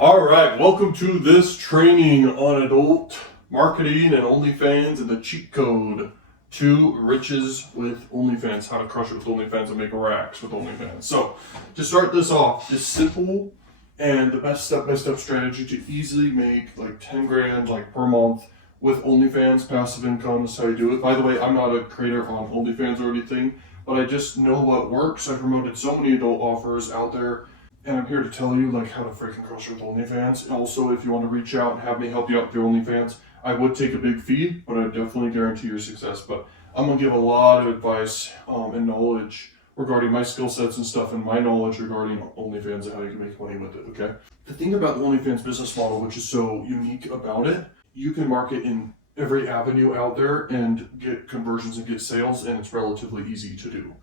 All right, welcome to this training on adult marketing and OnlyFans and the cheat code to riches with OnlyFans, how to crush it with OnlyFans and make racks with OnlyFans. So to start this off, it's simple and the best step-by-step strategy to easily make like 10 grand like per month with OnlyFans. Passive income is how you do it. By the way, I'm not a creator on OnlyFans or anything, but I just know what works. I promoted so many adult offers out there. And I'm here to tell you like how to freaking crush it with OnlyFans. Also, if you want to reach out and have me help you out with your OnlyFans, I would take a big fee, but I definitely guarantee your success. But I'm gonna give a lot of advice and knowledge regarding my skill sets and stuff, and my knowledge regarding OnlyFans and how you can make money with it. Okay. The thing about the OnlyFans business model, which is so unique about it, you can market in every avenue out there and get conversions and get sales, and it's relatively easy to do.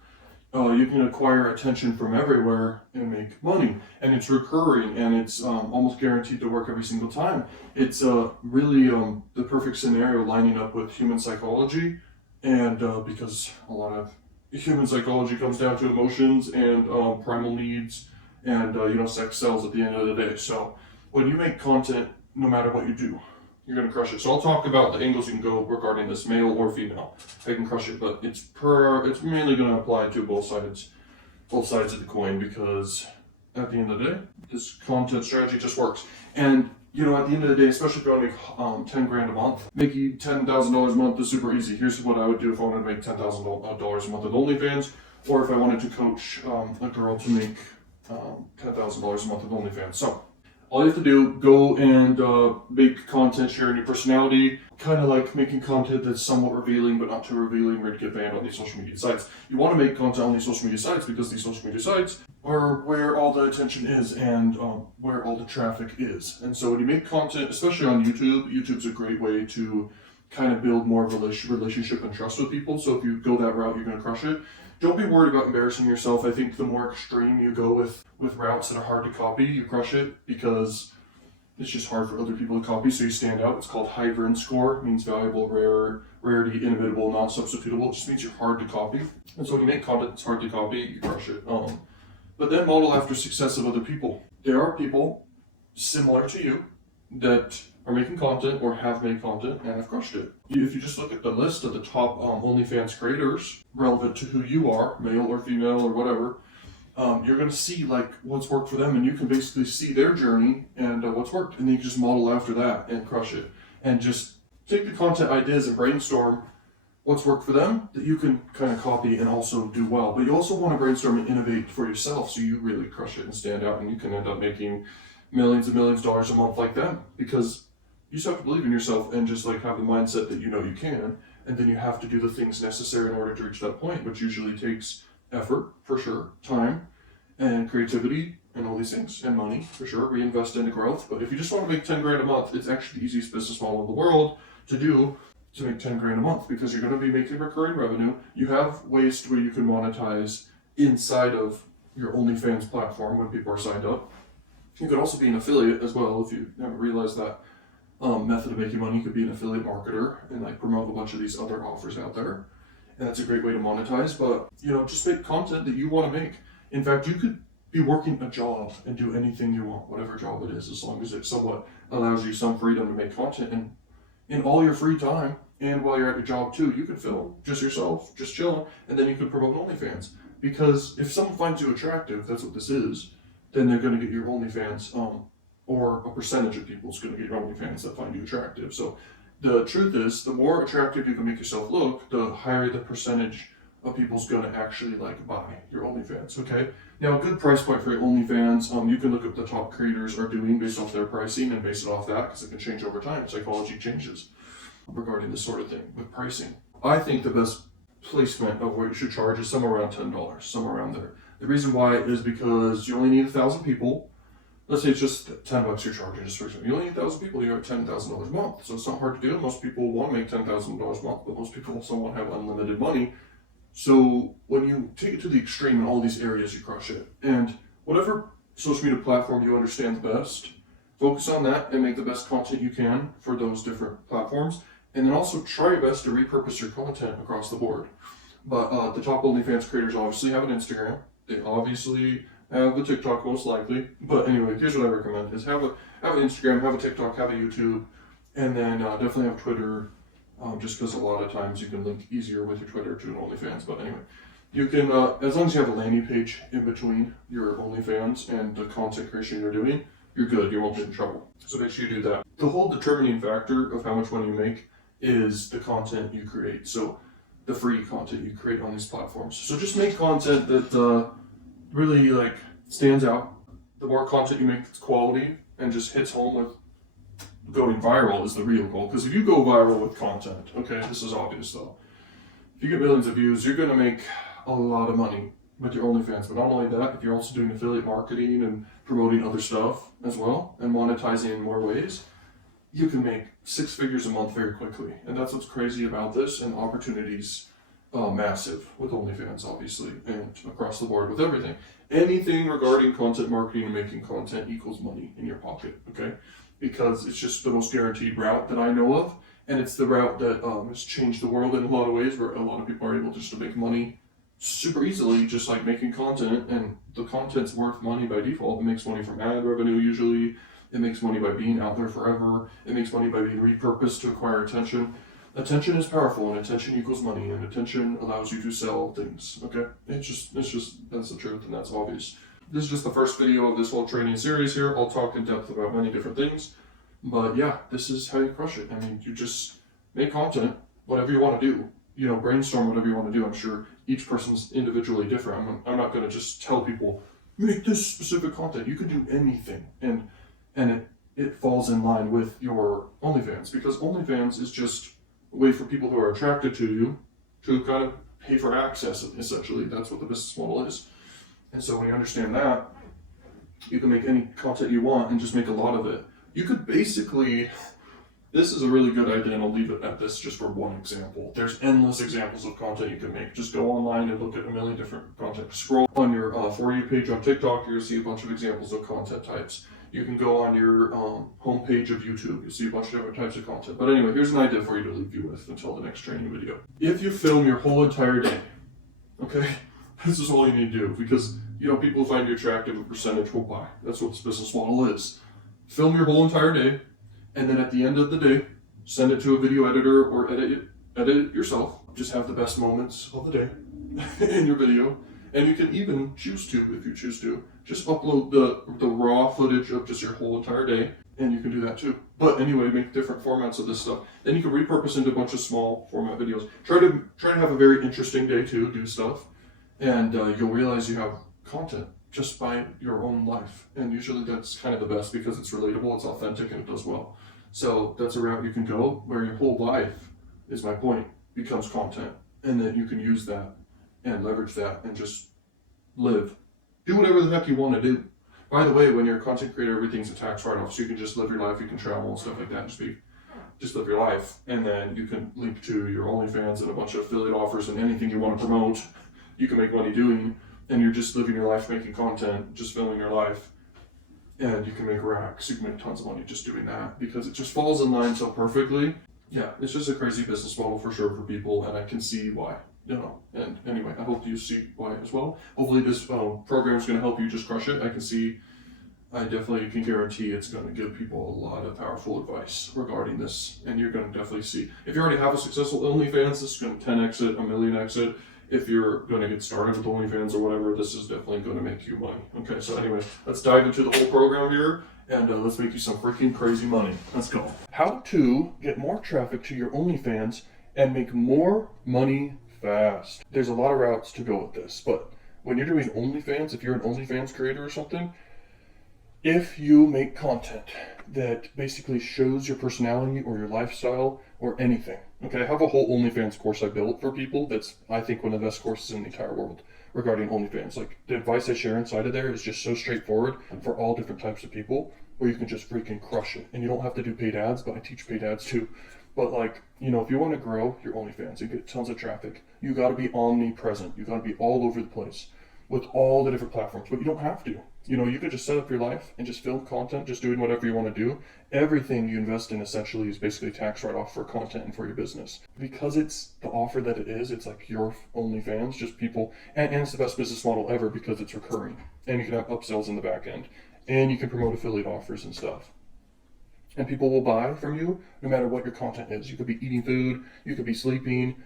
You can acquire attention from everywhere and make money, and it's recurring, and it's almost guaranteed to work every single time. It's really the perfect scenario lining up with human psychology, and because a lot of human psychology comes down to emotions and primal needs, and sex sells at the end of the day. So when you make content, no matter what you do, you're gonna crush it. So I'll talk about the angles you can go regarding this, male or female. I can crush it, but it's mainly gonna apply to both sides of the coin, because at the end of the day, this content strategy just works. And at the end of the day, especially if you want to make 10 grand a month, making $10,000 a month is super easy. Here's what I would do if I wanted to make $10,000 a month with OnlyFans, or if I wanted to coach a girl to make $10,000 a month with OnlyFans. So all you have to do, go and make content sharing your personality, kind of like making content that's somewhat revealing, but not too revealing or to get banned on these social media sites. You want to make content on these social media sites because these social media sites are where all the attention is and where all the traffic is. And so when you make content, especially on YouTube, YouTube's a great way to kind of build more of a relationship and trust with people. So if you go that route, you're going to crush it. Don't be worried about embarrassing yourself. I think the more extreme you go with routes that are hard to copy, you crush it, because it's just hard for other people to copy, so you stand out. It's called Hydron score. It means valuable, rare, rarity, inimitable, non-substitutable. It just means you're hard to copy. And so when you make content that's hard to copy, you crush it. But then model after success of other people. There are people similar to you that are making content or have made content and have crushed it. If you just look at the list of the top OnlyFans creators relevant to who you are, male or female or whatever, you're going to see like what's worked for them, and you can basically see their journey and what's worked, and then you can just model after that and crush it. And just take the content ideas and brainstorm what's worked for them that you can kind of copy and also do well. But you also want to brainstorm and innovate for yourself, so you really crush it and stand out, and you can end up making millions and millions of dollars a month like them, because you just have to believe in yourself and just like have the mindset that you can, and then you have to do the things necessary in order to reach that point, which usually takes effort, for sure, time, and creativity, and all these things, and money, for sure, reinvest into growth. But if you just want to make 10 grand a month, it's actually the easiest business model in the world to do, to make 10 grand a month, because you're going to be making recurring revenue. You have ways to where you can monetize inside of your OnlyFans platform when people are signed up. You could also be an affiliate as well, if you haven't realized that. Method of making money. You could be an affiliate marketer and like promote a bunch of these other offers out there, and that's a great way to monetize. But just make content that you want to make. In fact, you could be working a job and do anything you want, whatever job it is, as long as it somewhat allows you some freedom to make content. And in all your free time and while you're at your job too, you can film just yourself, just chilling, and then you can promote OnlyFans. Because if someone finds you attractive, that's what this is, then they're going to get your OnlyFans. Or a percentage of people is going to get your OnlyFans that find you attractive. So the truth is, the more attractive you can make yourself look, the higher the percentage of people's going to actually like buy your OnlyFans. Okay. Now, a good price point for your OnlyFans, you can look at the top creators are doing based off their pricing and base it off that, because it can change over time. Psychology changes regarding this sort of thing with pricing. I think the best placement of what you should charge is somewhere around $10, somewhere around there. The reason why is because you only need 1,000 people. Let's say it's just $10 you're charging, just for example. You only need 1,000 people, you're at $10,000 a month. So it's not hard to do. Most people want to make $10,000 a month, but most people also want to have unlimited money. So when you take it to the extreme in all these areas, you crush it. And whatever social media platform you understand the best, focus on that and make the best content you can for those different platforms. And then also try your best to repurpose your content across the board. But the top OnlyFans creators obviously have an Instagram. They obviously have a TikTok most likely. But anyway, here's what I recommend: is have an Instagram, have a TikTok, have a YouTube, and then definitely have Twitter. Just because a lot of times you can link easier with your Twitter to an OnlyFans. But anyway, you can, as long as you have a landing page in between your OnlyFans and the content creation you're doing, you're good. You won't get in trouble. So make sure you do that. The whole determining factor of how much money you make is the content you create. So the free content you create on these platforms. So just make content that really stands out. The more content you make that's quality and just hits home with going viral is the real goal. Because if you go viral with content, okay, this is obvious though. If you get millions of views, you're going to make a lot of money with your OnlyFans. But not only that, if you're also doing affiliate marketing and promoting other stuff as well and monetizing in more ways, you can make 6 figures a month very quickly. And that's what's crazy about this, and opportunities massive with OnlyFans, obviously, and across the board with everything. Anything regarding content marketing and making content equals money in your pocket, okay? Because it's just the most guaranteed route that I know of, and it's the route that has changed the world in a lot of ways, where a lot of people are able just to make money super easily, just like making content, and the content's worth money by default. It makes money from ad revenue usually, it makes money by being out there forever, it makes money by being repurposed to acquire attention. Attention is powerful, and attention equals money, and attention allows you to sell things, okay? It's just, that's the truth, and that's obvious. This is just the first video of this whole training series here. I'll talk in depth about many different things. But yeah, this is how you crush it. I mean, you just make content, whatever you want to do. You know, brainstorm whatever you want to do. I'm sure each person's individually different. I'm not going to just tell people, make this specific content. You can do anything. And it falls in line with your OnlyFans. Because OnlyFans is just a way for people who are attracted to you to kind of pay for access, essentially. That's what the business model is. And so when you understand that, you can make any content you want and just make a lot of it. You could basically, this is a really good idea, and I'll leave it at this just for one example. There's endless examples of content you can make. Just go online and look at a million different content. Scroll on your For You page on TikTok, you'll see a bunch of examples of content types. You can go on your homepage of YouTube, you'll see a bunch of different types of content. But anyway, here's an idea for you to leave you with until the next training video. If you film your whole entire day, okay? This is all you need to do, because people who find you attractive, a percentage will buy. That's what this business model is. Film your whole entire day, and then at the end of the day, send it to a video editor or edit it yourself. Just have the best moments of the day in your video. And you can even choose to, if you choose to, just upload the raw footage of just your whole entire day, and you can do that too. But anyway, make different formats of this stuff. Then you can repurpose into a bunch of small format videos. Try to have a very interesting day too, do stuff. And you'll realize you have content just by your own life. And usually that's kind of the best, because it's relatable, it's authentic, and it does well. So that's a route you can go, where your whole life, is my point, becomes content. And then you can use that and leverage that and just live. Do whatever the heck you want to do. By the way, when you're a content creator, everything's a tax write-off. So you can just live your life, you can travel and stuff like that, just live your life. And then you can link to your OnlyFans and a bunch of affiliate offers and anything you want to promote. You can make money doing, and you're just living your life, making content, just filming your life, and you can make racks. You can make tons of money just doing that, because it just falls in line so perfectly. Yeah, it's just a crazy business model for sure for people, and I can see why. And anyway, I hope you see why as well. Hopefully this program is going to help you just crush it. I definitely can guarantee it's going to give people a lot of powerful advice regarding this, and you're going to definitely see. If you already have a successful OnlyFans, this is going to 10x it, a million x it. If you're going to get started with OnlyFans or whatever, this is definitely going to make you money. Okay, so anyway, let's dive into the whole program here, and let's make you some freaking crazy money. Let's go. How to get more traffic to your OnlyFans and make more money fast. There's a lot of routes to go with this, but when you're doing OnlyFans, if you're an OnlyFans creator or something, if you make content that basically shows your personality or your lifestyle or anything. Okay, I have a whole OnlyFans course I built for people that's, I think, one of the best courses in the entire world regarding OnlyFans. Like, the advice I share inside of there is just so straightforward for all different types of people, where you can just freaking crush it. And you don't have to do paid ads, but I teach paid ads too. But if you want to grow your OnlyFans and get tons of traffic, you got to be omnipresent. You got to be all over the place with all the different platforms, but you don't have to. You could just set up your life and just film content, just doing whatever you want to do. Everything you invest in essentially is basically tax write-off for content and for your business. Because it's the offer that it is, it's like your OnlyFans, just people, and it's the best business model ever because it's recurring. And you can have upsells in the back end. And you can promote affiliate offers and stuff. And people will buy from you no matter what your content is. You could be eating food, you could be sleeping,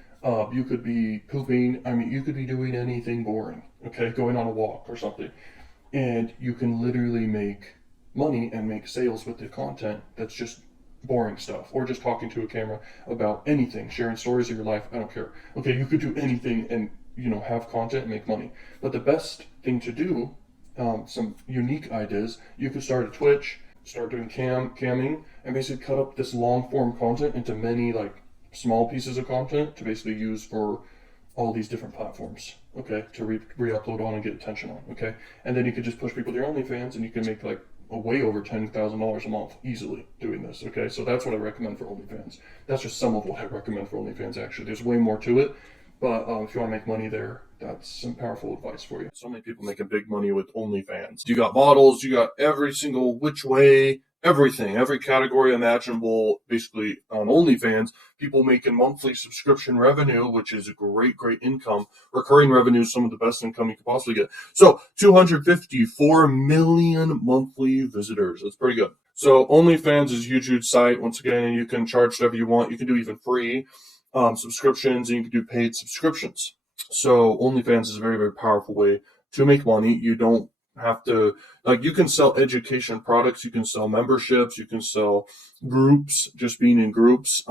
you could be pooping. I mean, you could be doing anything boring, okay? Going on a walk or something. And you can literally make money and make sales with the content that's just boring stuff, or just talking to a camera about anything, sharing stories of your life. I don't care. Okay, you could do anything and have content and make money. But the best thing to do, some unique ideas, you could start a Twitch, start doing camming, and basically cut up this long form content into many like small pieces of content to basically use for all these different platforms, okay, to re-upload on and get attention on, okay? And then you could just push people to your OnlyFans, and you can make like way over $10,000 a month easily doing this, okay? So that's what I recommend for OnlyFans. That's just some of what I recommend for OnlyFans, actually. There's way more to it, but if you want to make money there, that's some powerful advice for you. So many people making big money with OnlyFans. You got models, you got every single which way, everything, every category imaginable, basically on OnlyFans. People making monthly subscription revenue, which is a great income. Recurring revenue is some of the best income you could possibly get. So 254 million monthly visitors. That's pretty good. So OnlyFans is a huge site. Once again, you can charge whatever you want. You can do even free subscriptions, and you can do paid subscriptions. So OnlyFans is a very powerful way to make money. You don't have to, like, you can sell education products, you can sell memberships, you can sell groups, just being in groups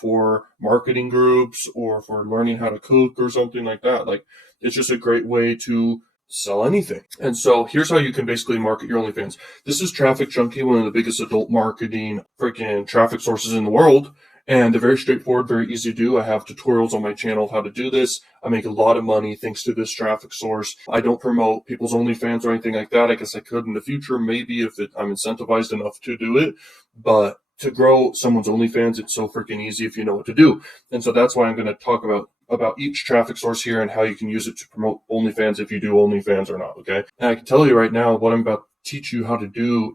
for marketing groups or for learning how to cook or something like that. Like, it's just a great way to sell anything. And so here's how you can basically market your OnlyFans. This is Traffic Junkie, one of the biggest adult marketing freaking traffic sources in the world. And they're very straightforward, very easy to do. I have tutorials on my channel of how to do this. I make a lot of money thanks to this traffic source. I don't promote people's OnlyFans or anything like that. I guess I could in the future, maybe if I'm incentivized enough to do it. But to grow someone's OnlyFans, it's so freaking easy if you know what to do. And so that's why I'm going to talk about each traffic source here and how you can use it to promote OnlyFans, if you do OnlyFans or not, okay? And I can tell you right now, what I'm about to teach you how to do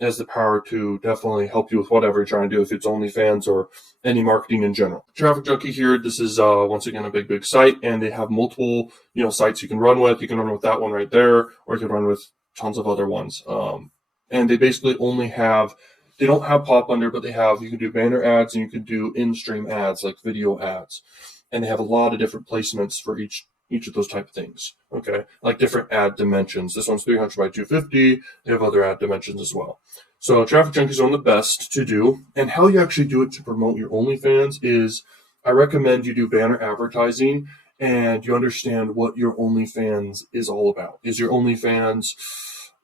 has the power to definitely help you with whatever you're trying to do, if it's OnlyFans or any marketing in general. Traffic Junkie here, this is once again a big site, and they have multiple sites you can run with. You can run with that one right there, or you can run with tons of other ones. And they basically they don't have pop under, but you can do banner ads and you can do in-stream ads, like video ads. And they have a lot of different placements for each of those type of things, okay? Like different ad dimensions. This one's 300 by 250. They have other ad dimensions as well. So Traffic Junkie is one of the best to do. And how you actually do it to promote your OnlyFans is, I recommend you do banner advertising and you understand what your OnlyFans is all about. Is your OnlyFans,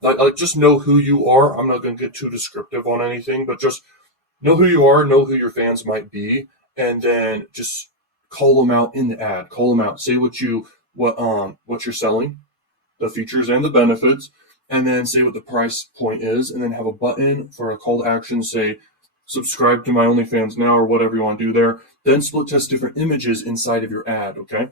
like just know who you are. I'm not going to get too descriptive on anything, but just know who you are, know who your fans might be, and then just call them out in the ad. Call them out. Say what you're selling, the features and the benefits, and then say what the price point is, and then have a button for a call to action. Say, subscribe to my OnlyFans now, or whatever you want to do there. Then split test different images inside of your ad, okay?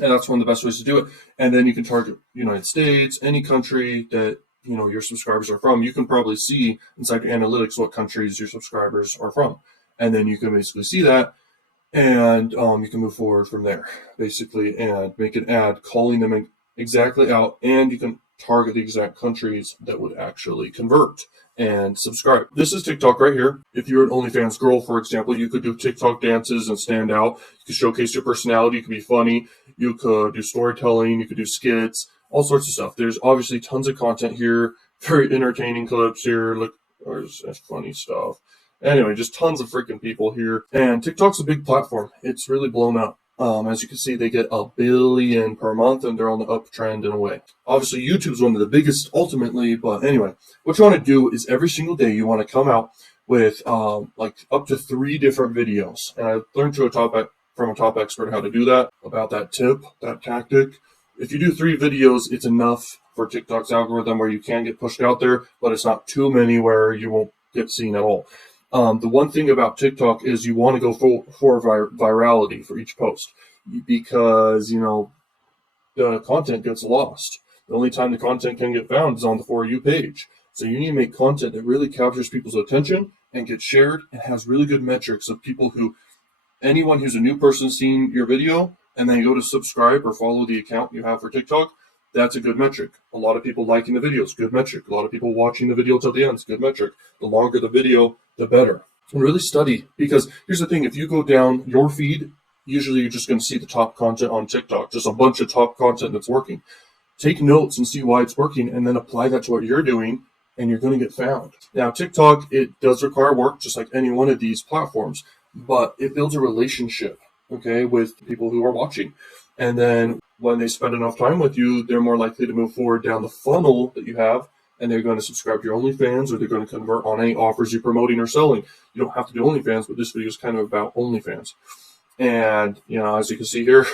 And that's one of the best ways to do it. And then you can target United States, any country that your subscribers are from. You can probably see inside your analytics what countries your subscribers are from. And then you can basically see that, and you can move forward from there, basically, and make an ad calling them exactly out, and you can target the exact countries that would actually convert and subscribe. This is TikTok right here. If you're an OnlyFans girl, for example, you could do TikTok dances and stand out. You could showcase your personality. You could be funny. You could do storytelling. You could do skits, all sorts of stuff. There's obviously tons of content here, very entertaining clips here. Look, there's funny stuff. Anyway, just tons of freaking people here. And TikTok's a big platform. It's really blown up. As you can see, they get 1 billion per month, and they're on the uptrend in a way. Obviously, YouTube's one of the biggest ultimately, but anyway, what you want to do is every single day you want to come out with like up to 3 different videos. And I learned from a top expert how to do that, about that tip, that tactic. If you do 3 videos, it's enough for TikTok's algorithm where you can get pushed out there, but it's not too many where you won't get seen at all. The one thing about TikTok is you want to go for virality for each post, because, the content gets lost. The only time the content can get found is on the For You page. So you need to make content that really captures people's attention and gets shared and has really good metrics of people who, anyone who's a new person seeing your video and then you go to subscribe or follow the account you have for TikTok, that's a good metric. A lot of people liking the videos, good metric. A lot of people watching the video till the end, good metric. The longer the video, the better. And really study, because here's the thing, if you go down your feed, usually you're just going to see the top content on TikTok, just a bunch of top content that's working. Take notes and see why it's working, and then apply that to what you're doing, and you're going to get found. Now, TikTok, it does require work, just like any one of these platforms, but it builds a relationship, okay, with people who are watching. And then when they spend enough time with you, they're more likely to move forward down the funnel that you have, and they're going to subscribe to your OnlyFans, or they're going to convert on any offers you're promoting or selling. You don't have to do OnlyFans, but this video is kind of about OnlyFans. And, you know, as you can see here,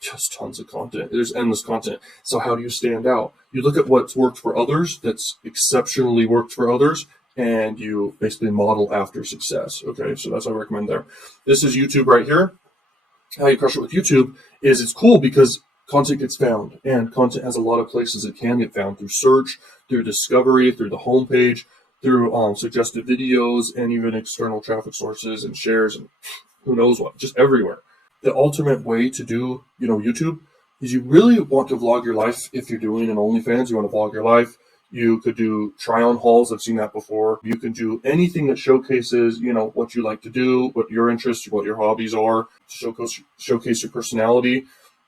just tons of content. There's endless content. So how do you stand out? You look at what's worked for others, that's exceptionally worked for others, and you basically model after success. Okay, so that's what I recommend there. This is YouTube right here. How you crush it with YouTube is it's cool because content gets found, and content has a lot of places it can get found, through search, through discovery, through the homepage, through suggested videos, and even external traffic sources and shares and who knows what, just everywhere. The ultimate way to do, you know, YouTube is you really want to vlog your life. If you're doing an OnlyFans, you want to vlog your life. You could do try-on hauls. I've seen that before. You can do anything that showcases, you know, what you like to do, what your interests, what your hobbies are, showcase your personality.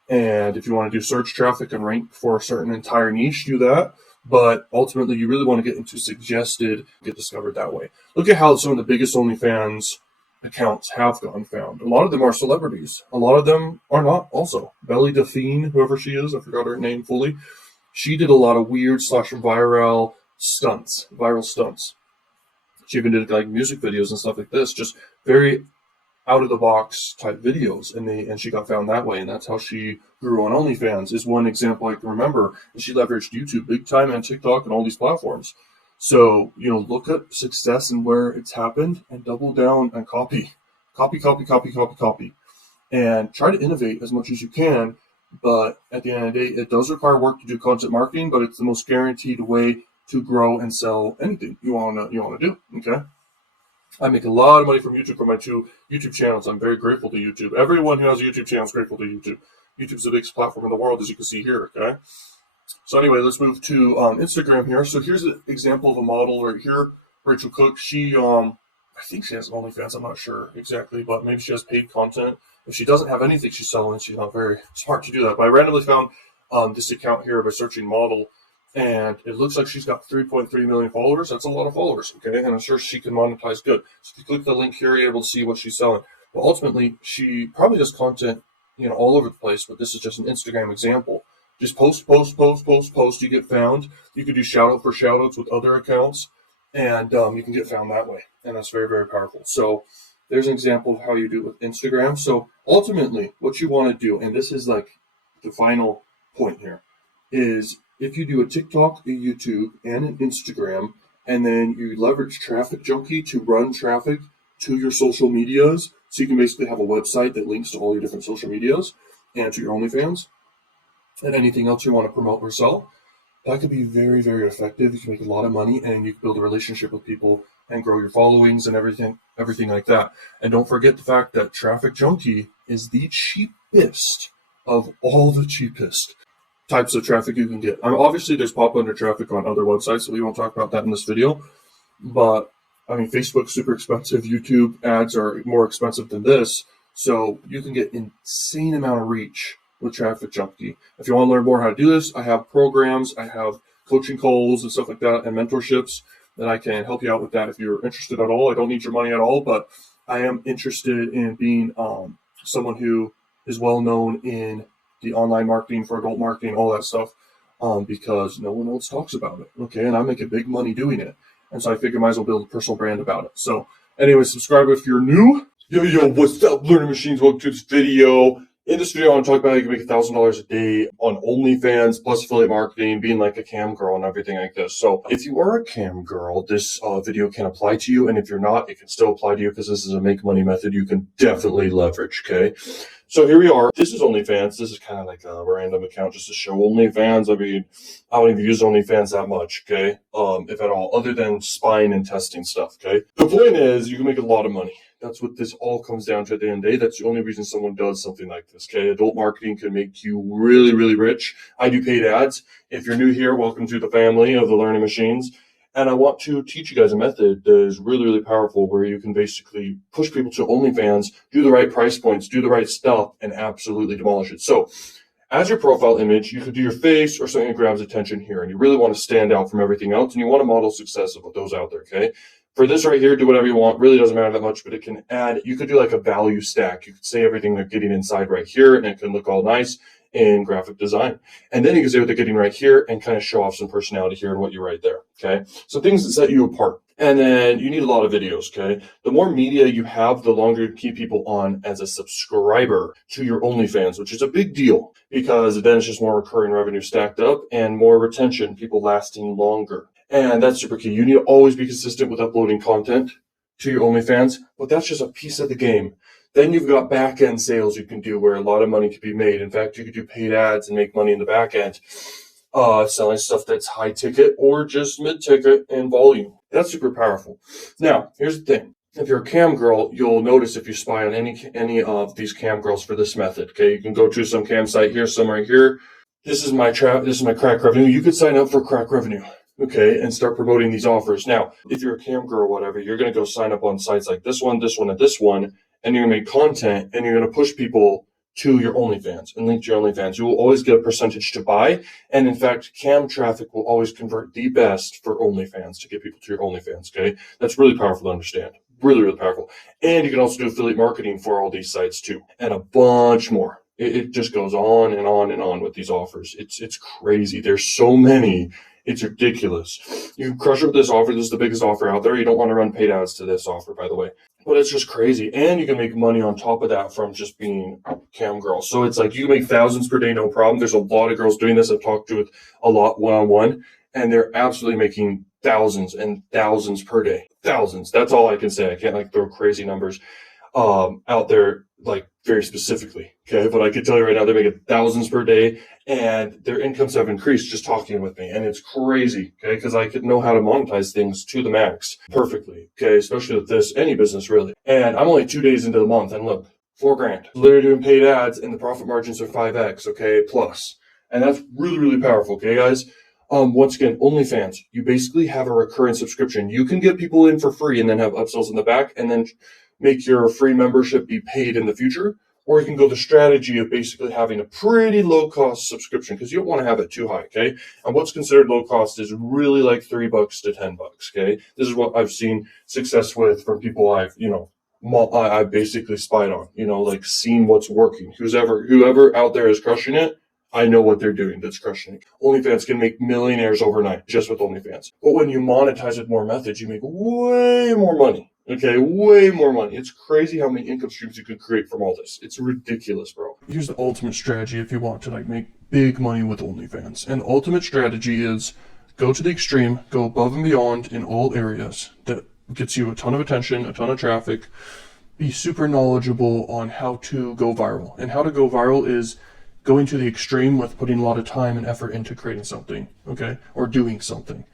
And if you want to do search traffic and rank for a certain entire niche, do that. But ultimately, you really want to get into suggested, get discovered that way. Look at how some of the biggest OnlyFans accounts have gotten found. A lot of them are celebrities. A lot of them are not also. Belly Delphine, whoever she is, I forgot her name fully. She did a lot of weird / viral stunts. She even did like music videos and stuff like this, just very out of the box type videos, and she got found that way, and that's how she grew on OnlyFans. Is one example I can remember. And she leveraged YouTube big time and TikTok and all these platforms. So, you know, look at success and where it's happened and double down and copy, and try to innovate as much as you can. But at the end of the day, it does require work to do content marketing, but it's the most guaranteed way to grow and sell anything you want to do. Okay. I make a lot of money from YouTube, from my 2 YouTube channels. I'm very grateful to YouTube. Everyone who has a YouTube channel is grateful to YouTube. YouTube's the biggest platform in the world, as you can see here. Okay. So anyway, let's move to Instagram here. So here's an example of a model right here, Rachel Cook. She, I think she has OnlyFans. I'm not sure exactly, but maybe she has paid content. If she doesn't have anything she's selling, she's not very smart to do that. But I randomly found this account here by searching model, and it looks like she's got 3.3 million followers. That's a lot of followers, okay? And I'm sure she can monetize good. So if you click the link here, you're able to see what she's selling. But ultimately, she probably does content, you know, all over the place, but this is just an Instagram example. Just post, you get found. You can do shout out for shout outs with other accounts, and you can get found that way. And that's very, very powerful. So there's an example of how you do it with Instagram. So ultimately, what you want to do, and this is like the final point here, is if you do a TikTok, a YouTube, and an Instagram, and then you leverage Traffic Junkie to run traffic to your social medias, so you can basically have a website that links to all your different social medias and to your OnlyFans, and anything else you want to promote or sell, that could be very, very effective. You can make a lot of money, and you can build a relationship with people and grow your followings and everything like that. And don't forget the fact that Traffic Junkie is the cheapest of all the cheapest types of traffic you can get. Obviously, there's pop-under traffic on other websites, so we won't talk about that in this video. But, I mean, Facebook's super expensive. YouTube ads are more expensive than this. So you can get insane amount of reach with Traffic Junkie. If you want to learn more how to do this, I have programs, I have coaching calls and stuff like that, and mentorships that I can help you out with that if you're interested at all. I don't need your money at all, but I am interested in being someone who is well known in the online marketing, for adult marketing, all that stuff, because no one else talks about it. Okay, and I'm making big money doing it. And so I figured I might as well build a personal brand about it. So anyway, subscribe if you're new. Yo, what's up, Learning Machines? Welcome to this video. In this video, I want to talk about how you can make $1,000 a day on OnlyFans plus affiliate marketing, being like a cam girl and everything like this. So if you are a cam girl, this video can apply to you. And if you're not, it can still apply to you because this is a make money method you can definitely leverage, okay? So here we are. This is OnlyFans. This is kind of like a random account just to show OnlyFans. I mean, I don't even use OnlyFans that much, okay? If at all, other than spying and testing stuff, okay? The point is you can make a lot of money. That's what this all comes down to at the end of the day. That's the only reason someone does something like this, okay? Adult marketing can make you really, really rich. I do paid ads. If you're new here, welcome to the family of the learning machines. And I want to teach you guys a method that is really, really powerful where you can basically push people to OnlyFans, do the right price points, do the right stuff, and absolutely demolish it. So as your profile image, you could do your face or something that grabs attention here. And you really want to stand out from everything else. And you want to model success of those out there, okay? For this right here, do whatever you want. Really doesn't matter that much, but it can add, you could do like a value stack. You could say everything they're getting inside right here, and it can look all nice in graphic design. And then you can say what they're getting right here and kind of show off some personality here and what you write there, okay? So things that set you apart. And then you need a lot of videos, okay? The more media you have, the longer you keep people on as a subscriber to your OnlyFans, which is a big deal because then it's just more recurring revenue stacked up and more retention, people lasting longer. And that's super key. You need to always be consistent with uploading content to your OnlyFans, but that's just a piece of the game. Then you've got back-end sales you can do where a lot of money can be made. In fact, you could do paid ads and make money in the back end, selling stuff that's high ticket or just mid-ticket in volume. That's super powerful. Now, here's the thing. If you're a cam girl, you'll notice if you spy on any of these cam girls for this method. Okay, you can go to some cam site here, some right here. This is my crack revenue. You could sign up for crack revenue. Okay, and start promoting these offers. Now, if you're a cam girl or whatever, you're going to go sign up on sites like this one, and this one, and you're going to make content, and you're going to push people to your OnlyFans and link to your OnlyFans. You will always get a percentage to buy, and in fact, cam traffic will always convert the best for OnlyFans to get people to your OnlyFans, okay? That's really powerful to understand. Really, really powerful. And you can also do affiliate marketing for all these sites too, and a bunch more. It just goes on and on and on with these offers. It's crazy. There's so many. It's ridiculous. You can crush it with this offer. This is the biggest offer out there. You don't want to run paid ads to this offer, by the way. But it's just crazy. And you can make money on top of that from just being a cam girl. So it's like you can make thousands per day, no problem. There's a lot of girls doing this. I've talked to it a lot one-on-one. And they're absolutely making thousands and thousands per day. Thousands. That's all I can say. I can't throw crazy numbers out there very specifically. Okay. But I can tell you right now, they're making thousands per day. And their incomes have increased just talking with me. And it's crazy, okay? Because I could know how to monetize things to the max perfectly, okay? Especially with this, any business really. And I'm only 2 days into the month, and look, $4,000. Literally doing paid ads, and the profit margins are 5x, okay? Plus. And that's really, really powerful, okay, guys? Once again, OnlyFans, you basically have a recurring subscription. You can get people in for free and then have upsells in the back and then make your free membership be paid in the future. Or you can go the strategy of basically having a pretty low-cost subscription because you don't want to have it too high, okay? And what's considered low-cost is really like $3 to $10, okay? This is what I've seen success with from people I've basically spied on, seen what's working. Whoever out there is crushing it, I know what they're doing that's crushing it. OnlyFans can make millionaires overnight just with OnlyFans. But when you monetize with more methods, you make way more money. Okay, way more money. It's crazy how many income streams you can create from all this. It's ridiculous, bro. Here's the ultimate strategy if you want to make big money with OnlyFans. And the ultimate strategy is go to the extreme, go above and beyond in all areas that gets you a ton of attention, a ton of traffic. Be super knowledgeable on how to go viral. And how to go viral is going to the extreme with putting a lot of time and effort into creating something, okay, or doing something.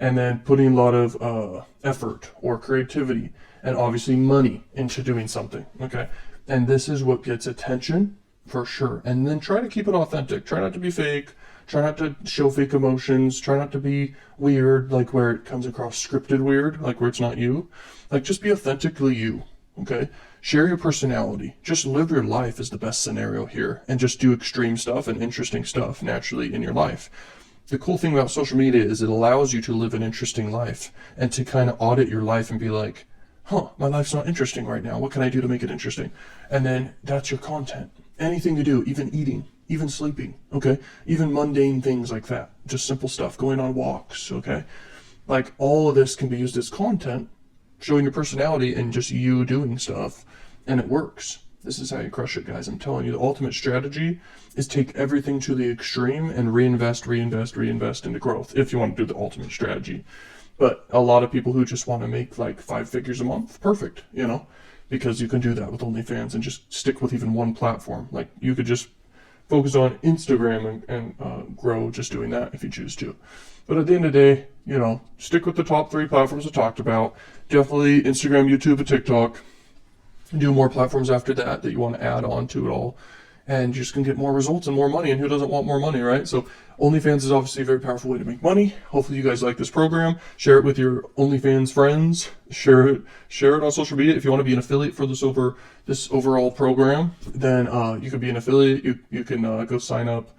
And then putting a lot of effort or creativity and obviously money into doing something, okay? And this is what gets attention for sure. And then try to keep it authentic. Try not to be fake. Try not to show fake emotions. Try not to be weird, where it comes across scripted weird, where it's not you. Just be authentically you, okay? Share your personality. Just live your life is the best scenario here. And just do extreme stuff and interesting stuff naturally in your life. The cool thing about social media is it allows you to live an interesting life and to kind of audit your life and be like, my life's not interesting right now. What can I do to make it interesting? And then that's your content. Anything you do, even eating, even sleeping, okay? Even mundane things like that. Just simple stuff, going on walks, okay? All of this can be used as content, showing your personality and just you doing stuff, and it works. This is how you crush it, guys. I'm telling you, the ultimate strategy is take everything to the extreme and reinvest into growth if you want to do the ultimate strategy. But a lot of people who just want to make like 5 figures a month, perfect, because you can do that with OnlyFans and just stick with even one platform. Like you could just focus on Instagram and grow just doing that if you choose to. But at the end of the day, stick with the top 3 platforms I talked about. Definitely Instagram, YouTube, and TikTok. Do more platforms after that you want to add on to it all. And you just can get more results and more money. And who doesn't want more money, right? So OnlyFans is obviously a very powerful way to make money. Hopefully you guys like this program. Share it with your OnlyFans friends. Share it on social media. If you want to be an affiliate for this overall program, then you could be an affiliate. You can go sign up.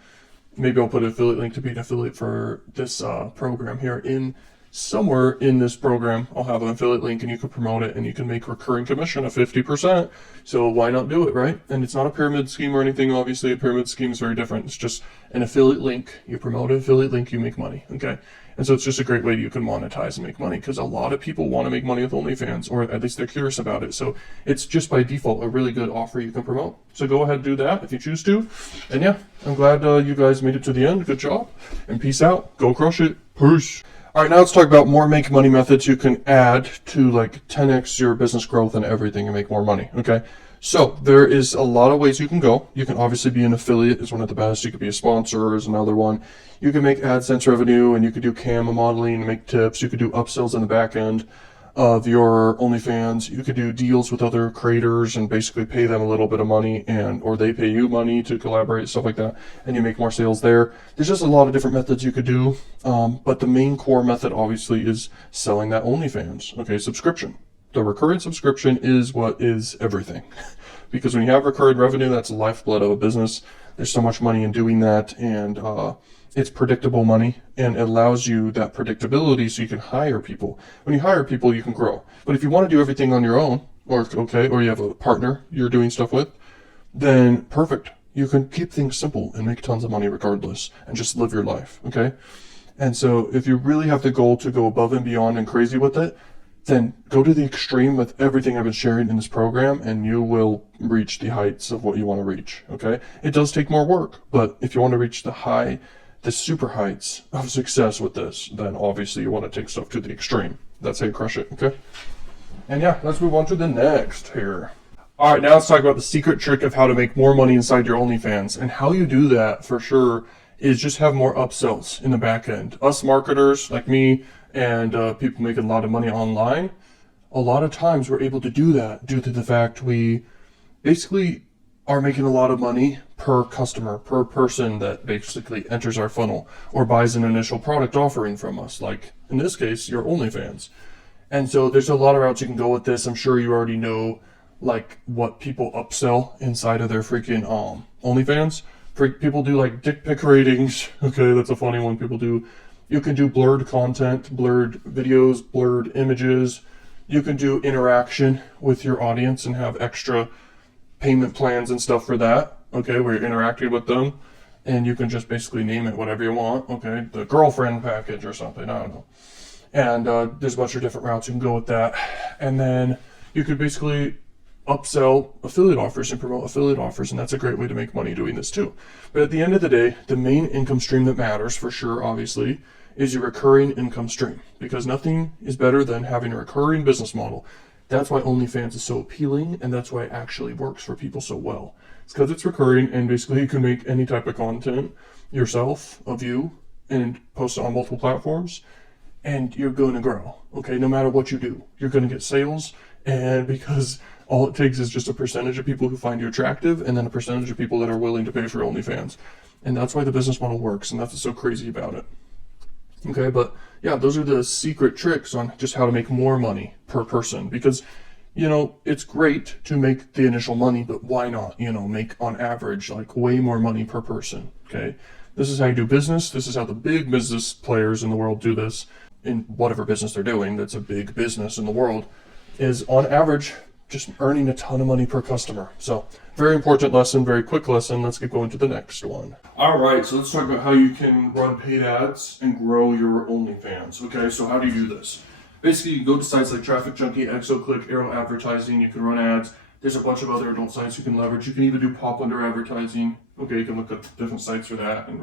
Maybe I'll put an affiliate link to be an affiliate for this program here somewhere in this program. I'll have an affiliate link and you can promote it and you can make recurring commission of 50%. So why not do it, right? And it's not a pyramid scheme or anything. Obviously, a pyramid scheme is very different. It's just an affiliate link. You promote an affiliate link, you make money, okay? And so it's just a great way that you can monetize and make money because a lot of people want to make money with OnlyFans, or at least they're curious about it. So it's just by default a really good offer you can promote. So go ahead and do that if you choose to. And yeah, I'm glad you guys made it to the end. Good job. And peace out. Go crush it. Peace. All right, now let's talk about more make money methods you can add to like 10x your business growth and everything and make more money, okay? So there is a lot of ways you can go. You can obviously be an affiliate is one of the best. You could be a sponsor is another one. You can make AdSense revenue and you could do cam modeling and make tips. You could do upsells in the back end of your OnlyFans. You could do deals with other creators and basically pay them a little bit of money or they pay you money to collaborate, stuff like that, and you make more sales there. There's just a lot of different methods you could do, but the main core method obviously is selling that OnlyFans, okay, subscription. The recurring subscription is what is everything because when you have recurring revenue, that's the lifeblood of a business. There's so much money in doing that, and it's predictable money, and it allows you that predictability so you can hire people. When you hire people, you can grow. But if you want to do everything on your own, or you have a partner you're doing stuff with, then perfect. You can keep things simple and make tons of money regardless and just live your life, okay? And so if you really have the goal to go above and beyond and crazy with it, then go to the extreme with everything I've been sharing in this program and you will reach the heights of what you want to reach, okay? It does take more work, but if you want to reach the super heights of success with this, then obviously you want to take stuff to the extreme. That's how you crush it, okay? And yeah, let's move on to the next here. All right, now let's talk about the secret trick of how to make more money inside your OnlyFans. And how you do that for sure is just have more upsells in the back end. Us marketers like me and people making a lot of money online, a lot of times we're able to do that due to the fact we basically are making a lot of money per customer, per person that basically enters our funnel or buys an initial product offering from us, like in this case, your OnlyFans. And so there's a lot of routes you can go with this. I'm sure you already know like what people upsell inside of their freaking OnlyFans. People do like dick pic ratings. Okay, that's a funny one people do. You can do blurred content, blurred videos, blurred images. You can do interaction with your audience and have extra payment plans and stuff for that, okay, where you're interacting with them, and you can just basically name it whatever you want, okay, the girlfriend package or something, I don't know. And there's a bunch of different routes you can go with that. And then you could basically upsell affiliate offers and promote affiliate offers, and that's a great way to make money doing this too. But at the end of the day, the main income stream that matters for sure, obviously, is your recurring income stream, because nothing is better than having a recurring business model. That's why OnlyFans is so appealing, and that's why it actually works for people so well. It's because it's recurring, and basically you can make any type of content yourself of you and post it on multiple platforms, and you're going to grow, okay? No matter what you do, you're going to get sales, and because all it takes is just a percentage of people who find you attractive and then a percentage of people that are willing to pay for OnlyFans. And that's why the business model works, and that's what's so crazy about it. Okay, but yeah, those are the secret tricks on just how to make more money per person, because, you know, it's great to make the initial money, but why not, you know, make on average like way more money per person, okay? This is how you do business. This is how the big business players in the world do this in whatever business they're doing. That's a big business in the world, is on average just earning a ton of money per customer. So very important lesson, very quick lesson. Let's get going to the next one. All right, so let's talk about how you can run paid ads and grow your OnlyFans. Okay, so how do you do this? Basically, you go to sites like Traffic Junkie, ExoClick, Arrow Advertising. You can run ads. There's a bunch of other adult sites you can leverage. You can even do pop under advertising. Okay, you can look at different sites for that and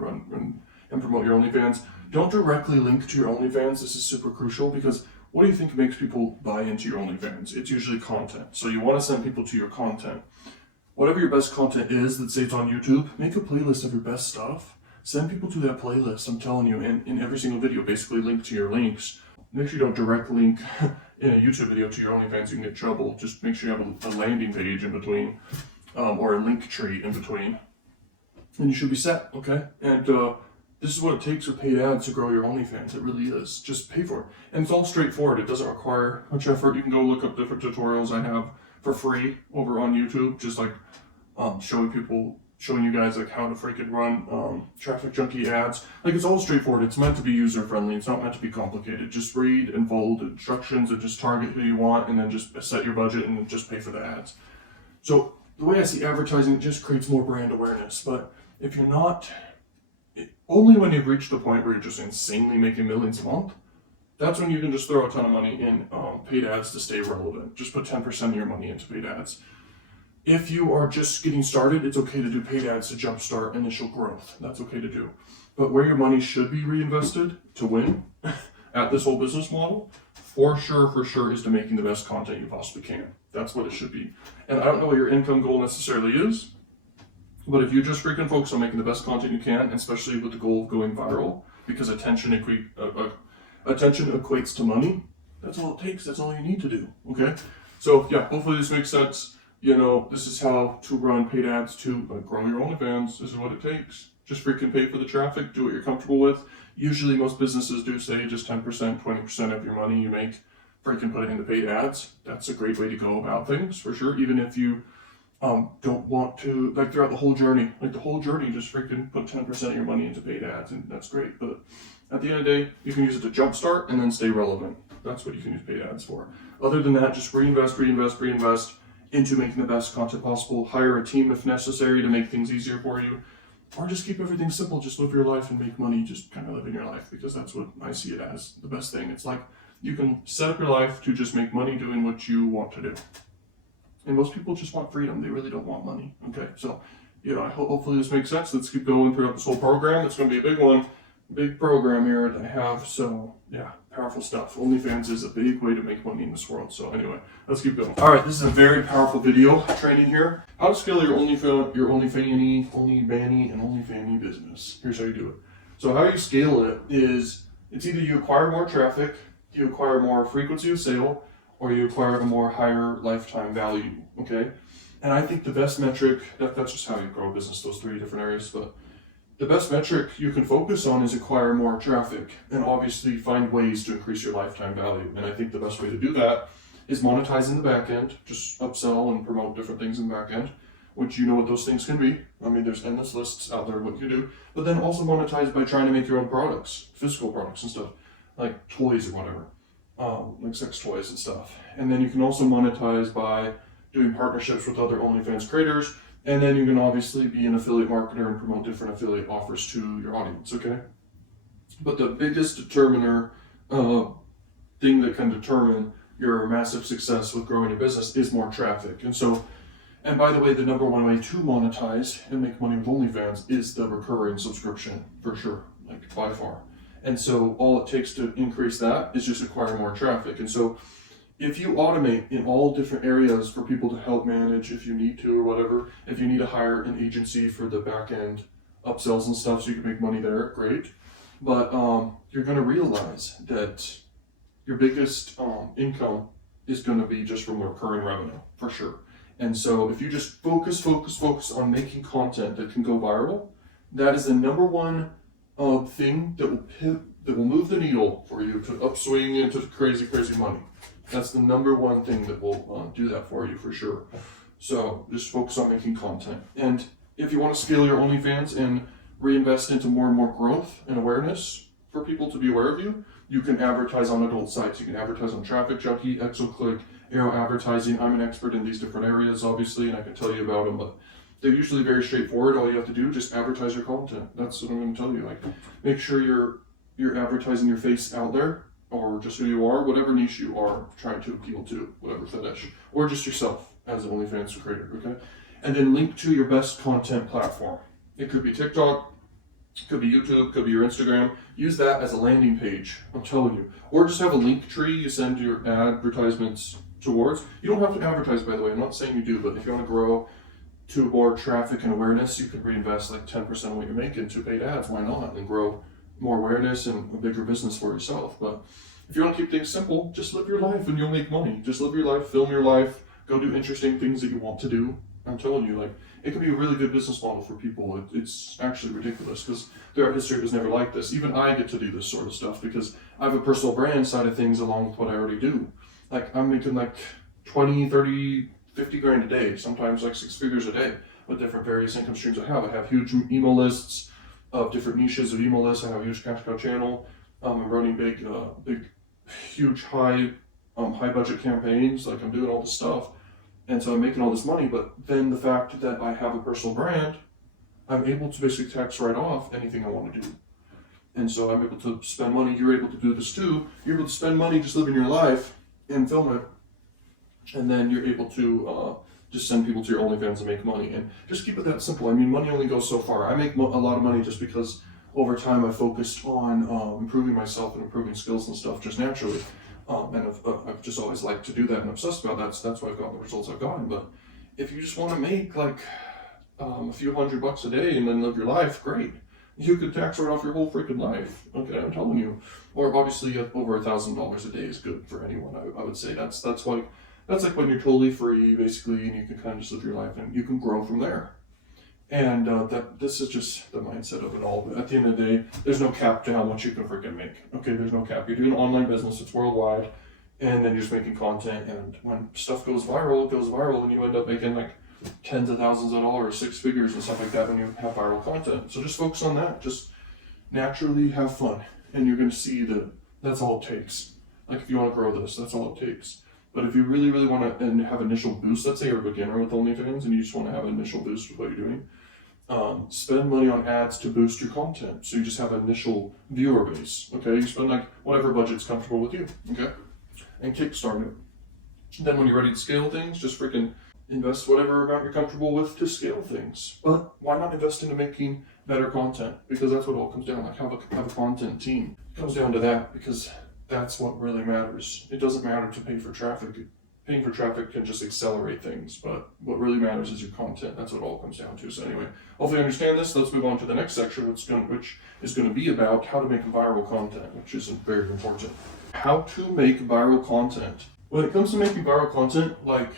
and promote your OnlyFans. Don't directly link to your OnlyFans. This is super crucial because what do you think makes people buy into your OnlyFans? It's usually content. So you want to send people to your content. Whatever your best content is, let's say it's on YouTube, make a playlist of your best stuff. Send people to that playlist, I'm telling you, and in every single video, basically link to your links. Make sure you don't direct link in a YouTube video to your OnlyFans, you can get in trouble. Just make sure you have a landing page in between, or a link tree in between. And you should be set, okay? And this is what it takes with paid ads to grow your OnlyFans. It really is. Just pay for it. And it's all straightforward. It doesn't require much effort. You can go look up different tutorials I have for free over on YouTube, just like showing you guys like how to freaking run traffic junkie ads. Like, it's all straightforward. It's meant to be user friendly. It's not meant to be complicated. Just read and follow the instructions and just target who you want and then just set your budget and then just pay for the ads. So the way I see advertising, it just creates more brand awareness. But if you're not, only when you've reached the point where you're just insanely making millions a month, that's when you can just throw a ton of money in paid ads to stay relevant. Just put 10% of your money into paid ads. If you are just getting started, it's okay to do paid ads to jumpstart initial growth. That's okay to do. But where your money should be reinvested to win at this whole business model, for sure, is to making the best content you possibly can. That's what it should be. And I don't know what your income goal necessarily is, but if you just freaking focus on making the best content you can, especially with the goal of going viral, because attention equates to money, that's all it takes. That's all you need to do, okay? So yeah, hopefully this makes sense. You know, this is how to run paid ads to grow your OnlyFans. This is what it takes. Just freaking pay for the traffic, do what you're comfortable with. Usually most businesses do say just 10%, 20% of your money you make, freaking put it into paid ads. That's a great way to go about things, for sure. Even if you don't want to, like throughout the whole journey, just freaking put 10% of your money into paid ads, and that's great. But at the end of the day, you can use it to jumpstart and then stay relevant. That's what you can use paid ads for. Other than that, just reinvest into making the best content possible. Hire a team if necessary to make things easier for you, or just keep everything simple. Just live your life and make money. Just kind of live in your life, because that's what I see it as, the best thing. It's like you can set up your life to just make money doing what you want to do. And most people just want freedom. They really don't want money. Okay, so hopefully this makes sense. Let's keep going throughout this whole program. It's going to be a big one, big program here that I have. So yeah, powerful stuff. OnlyFans is a big way to make money in this world. So anyway, let's keep going. All right, this is a very powerful video training here. How to scale your OnlyFanny, and OnlyFanny business. Here's how you do it. So how you scale it is, it's either you acquire more traffic, you acquire more frequency of sale, or you acquire a more higher lifetime value, okay? And I think the best metric, that's just how you grow a business, those three different areas, but the best metric you can focus on is acquire more traffic and obviously find ways to increase your lifetime value. And I think the best way to do that is monetize in the back end, just upsell and promote different things in the back end, which you know what those things can be. I mean, there's endless lists out there of what you do, but then also monetize by trying to make your own products, physical products and stuff, like toys or whatever. Like sex toys and stuff. And then you can also monetize by doing partnerships with other OnlyFans creators. And then you can obviously be an affiliate marketer and promote different affiliate offers to your audience, okay? But the biggest thing that can determine your massive success with growing your business is more traffic. And by the way, the number one way to monetize and make money with OnlyFans is the recurring subscription, for sure, like by far. And so all it takes to increase that is just acquire more traffic. And so if you automate in all different areas for people to help manage, if you need to or whatever, if you need to hire an agency for the back end upsells and stuff so you can make money there, great. But you're going to realize that your biggest income is going to be just from recurring revenue, for sure. And so if you just focus on making content that can go viral, that is the number one thing that will move the needle for you to upswing into crazy money. That's the number one thing that will do that for you, for sure. So just focus on making content. And if you want to scale your OnlyFans and reinvest into more and more growth and awareness for people to be aware of you, you can advertise on adult sites. You can advertise on Traffic Junkie, ExoClick, Arrow Advertising. I'm an expert in these different areas, obviously, and I can tell you about them, but they're usually very straightforward. All you have to do is just advertise your content. That's what I'm going to tell you. Like, make sure you're advertising your face out there, or just who you are, whatever niche you are trying to appeal to, whatever fetish, or just yourself. as an OnlyFans creator, okay? And then link to your best content platform. It could be TikTok, could be YouTube, could be your Instagram. Use that as a landing page, I'm telling you. Or just have a link tree you send your advertisements towards. You don't have to advertise, by the way. I'm not saying you do, but if you want to grow to more traffic and awareness, you could reinvest like 10% of what you make into paid ads. Why not? And grow more awareness and a bigger business for yourself. But if you want to keep things simple, just live your life and you'll make money. Just live your life, film your life, go do interesting things that you want to do. I'm telling you, like, it can be a really good business model for people. It's actually ridiculous because their history was never like this. Even I get to do this sort of stuff because I have a personal brand side of things along with what I already do. Like, I'm making like 20, 30, 50 grand a day, sometimes like 6 figures a day with different various income streams I have. I have huge email lists of different niches of email lists. I have a huge cash cow channel. I'm running big, huge, high budget campaigns. Like, I'm doing all this stuff. And so I'm making all this money, but then the fact that I have a personal brand, I'm able to basically tax write off anything I want to do. And so I'm able to spend money. You're able to do this too. You're able to spend money just living your life and film it. And then you're able to just send people to your OnlyFans and make money. And just keep it that simple. I mean, money only goes so far. I make a lot of money just because over time I focused on improving myself and improving skills and stuff just naturally. And I've just always liked to do that and obsessed about that. So that's why I've gotten the results I've gotten. But if you just want to make like a few $100 a day and then live your life, great. You could tax write off your whole freaking life. Okay, I'm telling you. Or obviously over $1,000 a day is good for anyone. I would say that's like when you're totally free basically, and you can kind of just live your life and you can grow from there. And this is just the mindset of it all. But at the end of the day, there's no cap to how much you can freaking make. Okay, there's no cap. You're doing an online business, it's worldwide, and then you're just making content. And when stuff goes viral, it goes viral, and you end up making like tens of thousands of dollars, 6 figures and stuff like that when you have viral content. So just focus on that. Just naturally have fun, and you're going to see that that's all it takes. Like, if you want to grow this, that's all it takes. But if you really, really want to and have initial boost, let's say you're a beginner with OnlyFans and you just want to have an initial boost with what you're doing, spend money on ads to boost your content. So you just have an initial viewer base, okay? You spend like whatever budget's comfortable with you, okay? And kickstart it. Then when you're ready to scale things, just freaking invest whatever amount you're comfortable with to scale things. But why not invest into making better content? Because that's what it all comes down. Like, have a content team. It comes down to that because that's what really matters. It doesn't matter to pay for traffic. Paying for traffic can just accelerate things, but what really matters is your content. That's what it all comes down to. So anyway, hopefully you understand this. Let's move on to the next section, which is going to be about how to make viral content, which is very important. How to make viral content. When it comes to making viral content, like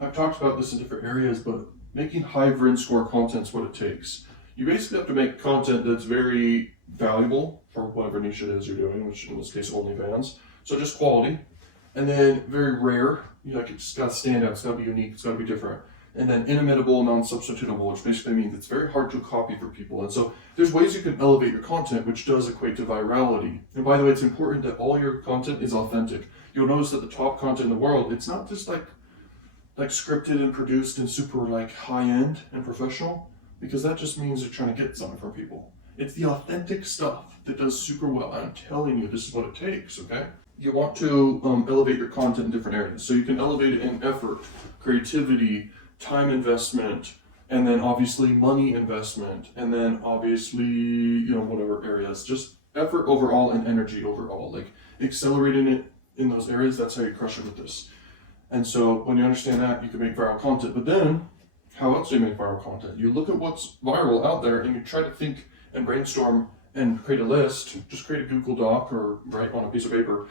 I've talked about this in different areas, but making high VRIN score content is what it takes. You basically have to make content that's very valuable for whatever niche it is you're doing, which in this case OnlyFans. So just quality, and then very rare. Like, it's just got to stand out. It's got to be unique. It's got to be different. And then inimitable, non-substitutable, which basically means it's very hard to copy for people. And so there's ways you can elevate your content, which does equate to virality. And by the way, it's important that all your content is authentic. You'll notice that the top content in the world, it's not just like scripted and produced and super like high-end and professional, because that just means you're trying to get something from people. It's the authentic stuff that does super well. I'm telling you, this is what it takes, okay? You want to elevate your content in different areas. So you can elevate it in effort, creativity, time investment, and then obviously money investment, and then obviously, whatever areas. Just effort overall and energy overall. Like, accelerating it in those areas, that's how you crush it with this. And so when you understand that, you can make viral content. But then, how else do you make viral content? You look at what's viral out there and you try to think and brainstorm and create a list. Just create a Google Doc or write on a piece of paper.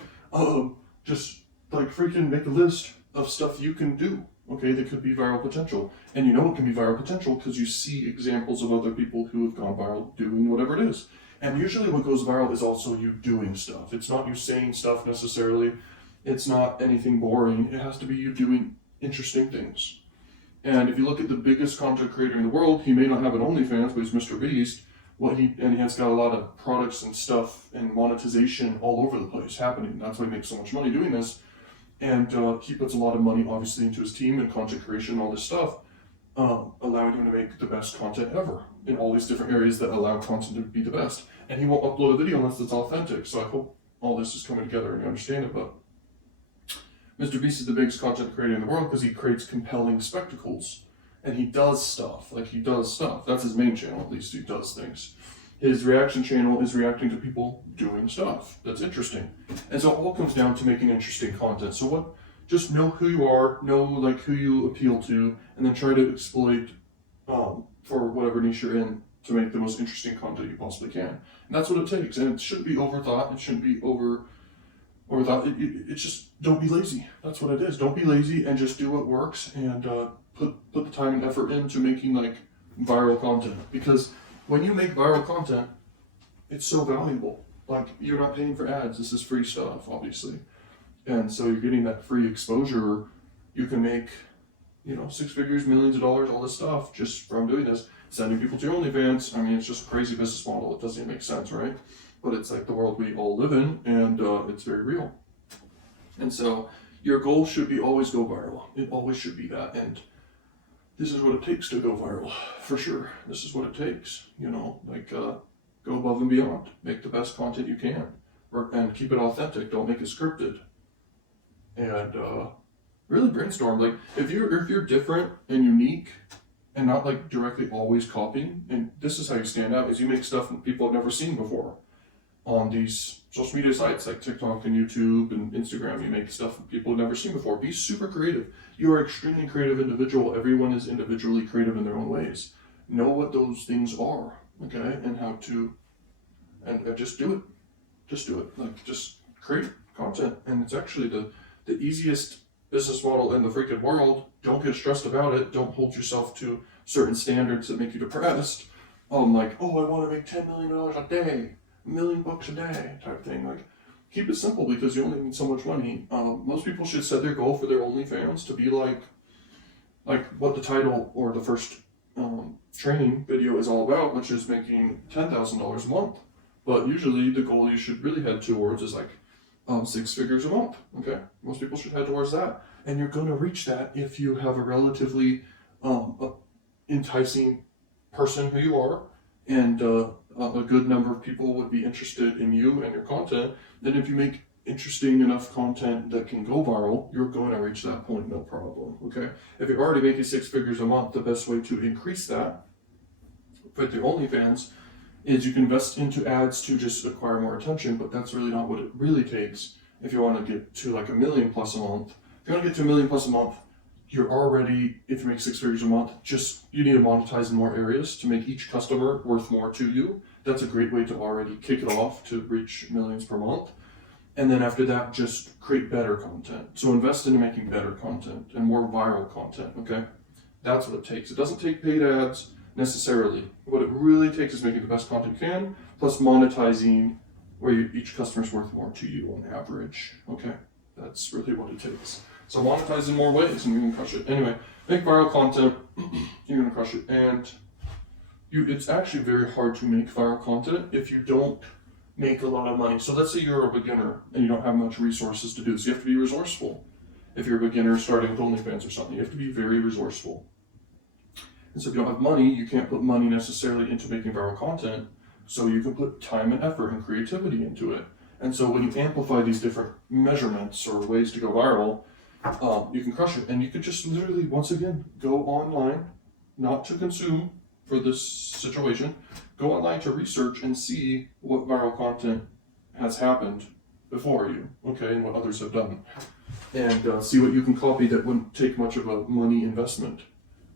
Just like freaking make a list of stuff you can do, okay, that could be viral potential. And you know it can be viral potential because you see examples of other people who have gone viral doing whatever it is. And usually what goes viral is also you doing stuff. It's not you saying stuff necessarily. It's not anything boring. It has to be you doing interesting things. And if you look at the biggest content creator in the world, he may not have an OnlyFans, but he's Mr. Beast. He has got a lot of products and stuff and monetization all over the place happening. That's why he makes so much money doing this. And he puts a lot of money, obviously, into his team and content creation and all this stuff, allowing him to make the best content ever in all these different areas that allow content to be the best. And he won't upload a video unless it's authentic. So I hope all this is coming together and you understand it. But Mr. Beast is the biggest content creator in the world because he creates compelling spectacles. And he does stuff. Like, he does stuff. That's his main channel, at least. He does things. His reaction channel is reacting to people doing stuff that's interesting. And so it all comes down to making interesting content. So what? Just know who you are, know like who you appeal to, and then try to exploit for whatever niche you're in to make the most interesting content you possibly can. And that's what it takes. And it shouldn't be overthought. It shouldn't be overthought. It's just, don't be lazy. That's what it is. Don't be lazy and just do what works, and put the time and effort into making like viral content. Because when you make viral content, it's so valuable. Like, you're not paying for ads. This is free stuff, obviously. And so you're getting that free exposure. You can make, 6 figures, millions of dollars, all this stuff just from doing this. Sending people to your OnlyFans. I mean, it's just a crazy business model. It doesn't even make sense, right? But it's like the world we all live in, and it's very real. And so your goal should be always go viral. It always should be that. And this is what it takes to go viral, for sure. This is what it takes, go above and beyond. Make the best content you can, and keep it authentic. Don't make it scripted. And really brainstorm. Like, if you're different and unique, and not like directly always copying, and this is how you stand out, is you make stuff that people have never seen before on these social media sites like TikTok and YouTube and Instagram. You make stuff that people have never seen before. Be super creative. You are an extremely creative individual. Everyone is individually creative in their own ways. Know what those things are, okay, and how to, and just do it. Just do it. Like, just create content, and it's actually the easiest business model in the freaking world. Don't get stressed about it. Don't hold yourself to certain standards that make you depressed. Like, I want to make $10 million a day, $1 million a day type thing. Like, keep it simple, because you only need so much money. Most people should set their goal for their OnlyFans to be like what the title or the first training video is all about, which is making $10,000 a month. But usually the goal you should really head towards is like 6 figures a month. Okay, most people should head towards that, and you're going to reach that if you have a relatively enticing person who you are, and a good number of people would be interested in you and your content. Then if you make interesting enough content that can go viral, you're going to reach that point, no problem. Okay, if you're already making 6 figures a month, the best way to increase that with your OnlyFans is you can invest into ads to just acquire more attention, but that's really not what it really takes. If you want to get to like $1 million plus a month, if you want to get to $1 million plus a month, you're already, if you make 6 figures a month, you need to monetize in more areas to make each customer worth more to you. That's a great way to already kick it off to reach millions per month. And then after that, just create better content. So invest into making better content and more viral content, okay? That's what it takes. It doesn't take paid ads necessarily. What it really takes is making the best content you can, plus monetizing where each customer's worth more to you on average. Okay, that's really what it takes. So monetize in more ways, and you're gonna crush it. Anyway, make viral content. You're gonna crush it, and it's actually very hard to make viral content if you don't make a lot of money. So let's say you're a beginner and you don't have much resources to do. So you have to be resourceful. If you're a beginner starting with OnlyFans or something, you have to be very resourceful. And so if you don't have money, you can't put money necessarily into making viral content, so you can put time and effort and creativity into it. And so when you amplify these different measurements or ways to go viral, you can crush it. And you could just literally, once again, go online, not to consume for this situation, go online to research and see what viral content has happened before you, okay, and what others have done. And see what you can copy that wouldn't take much of a money investment.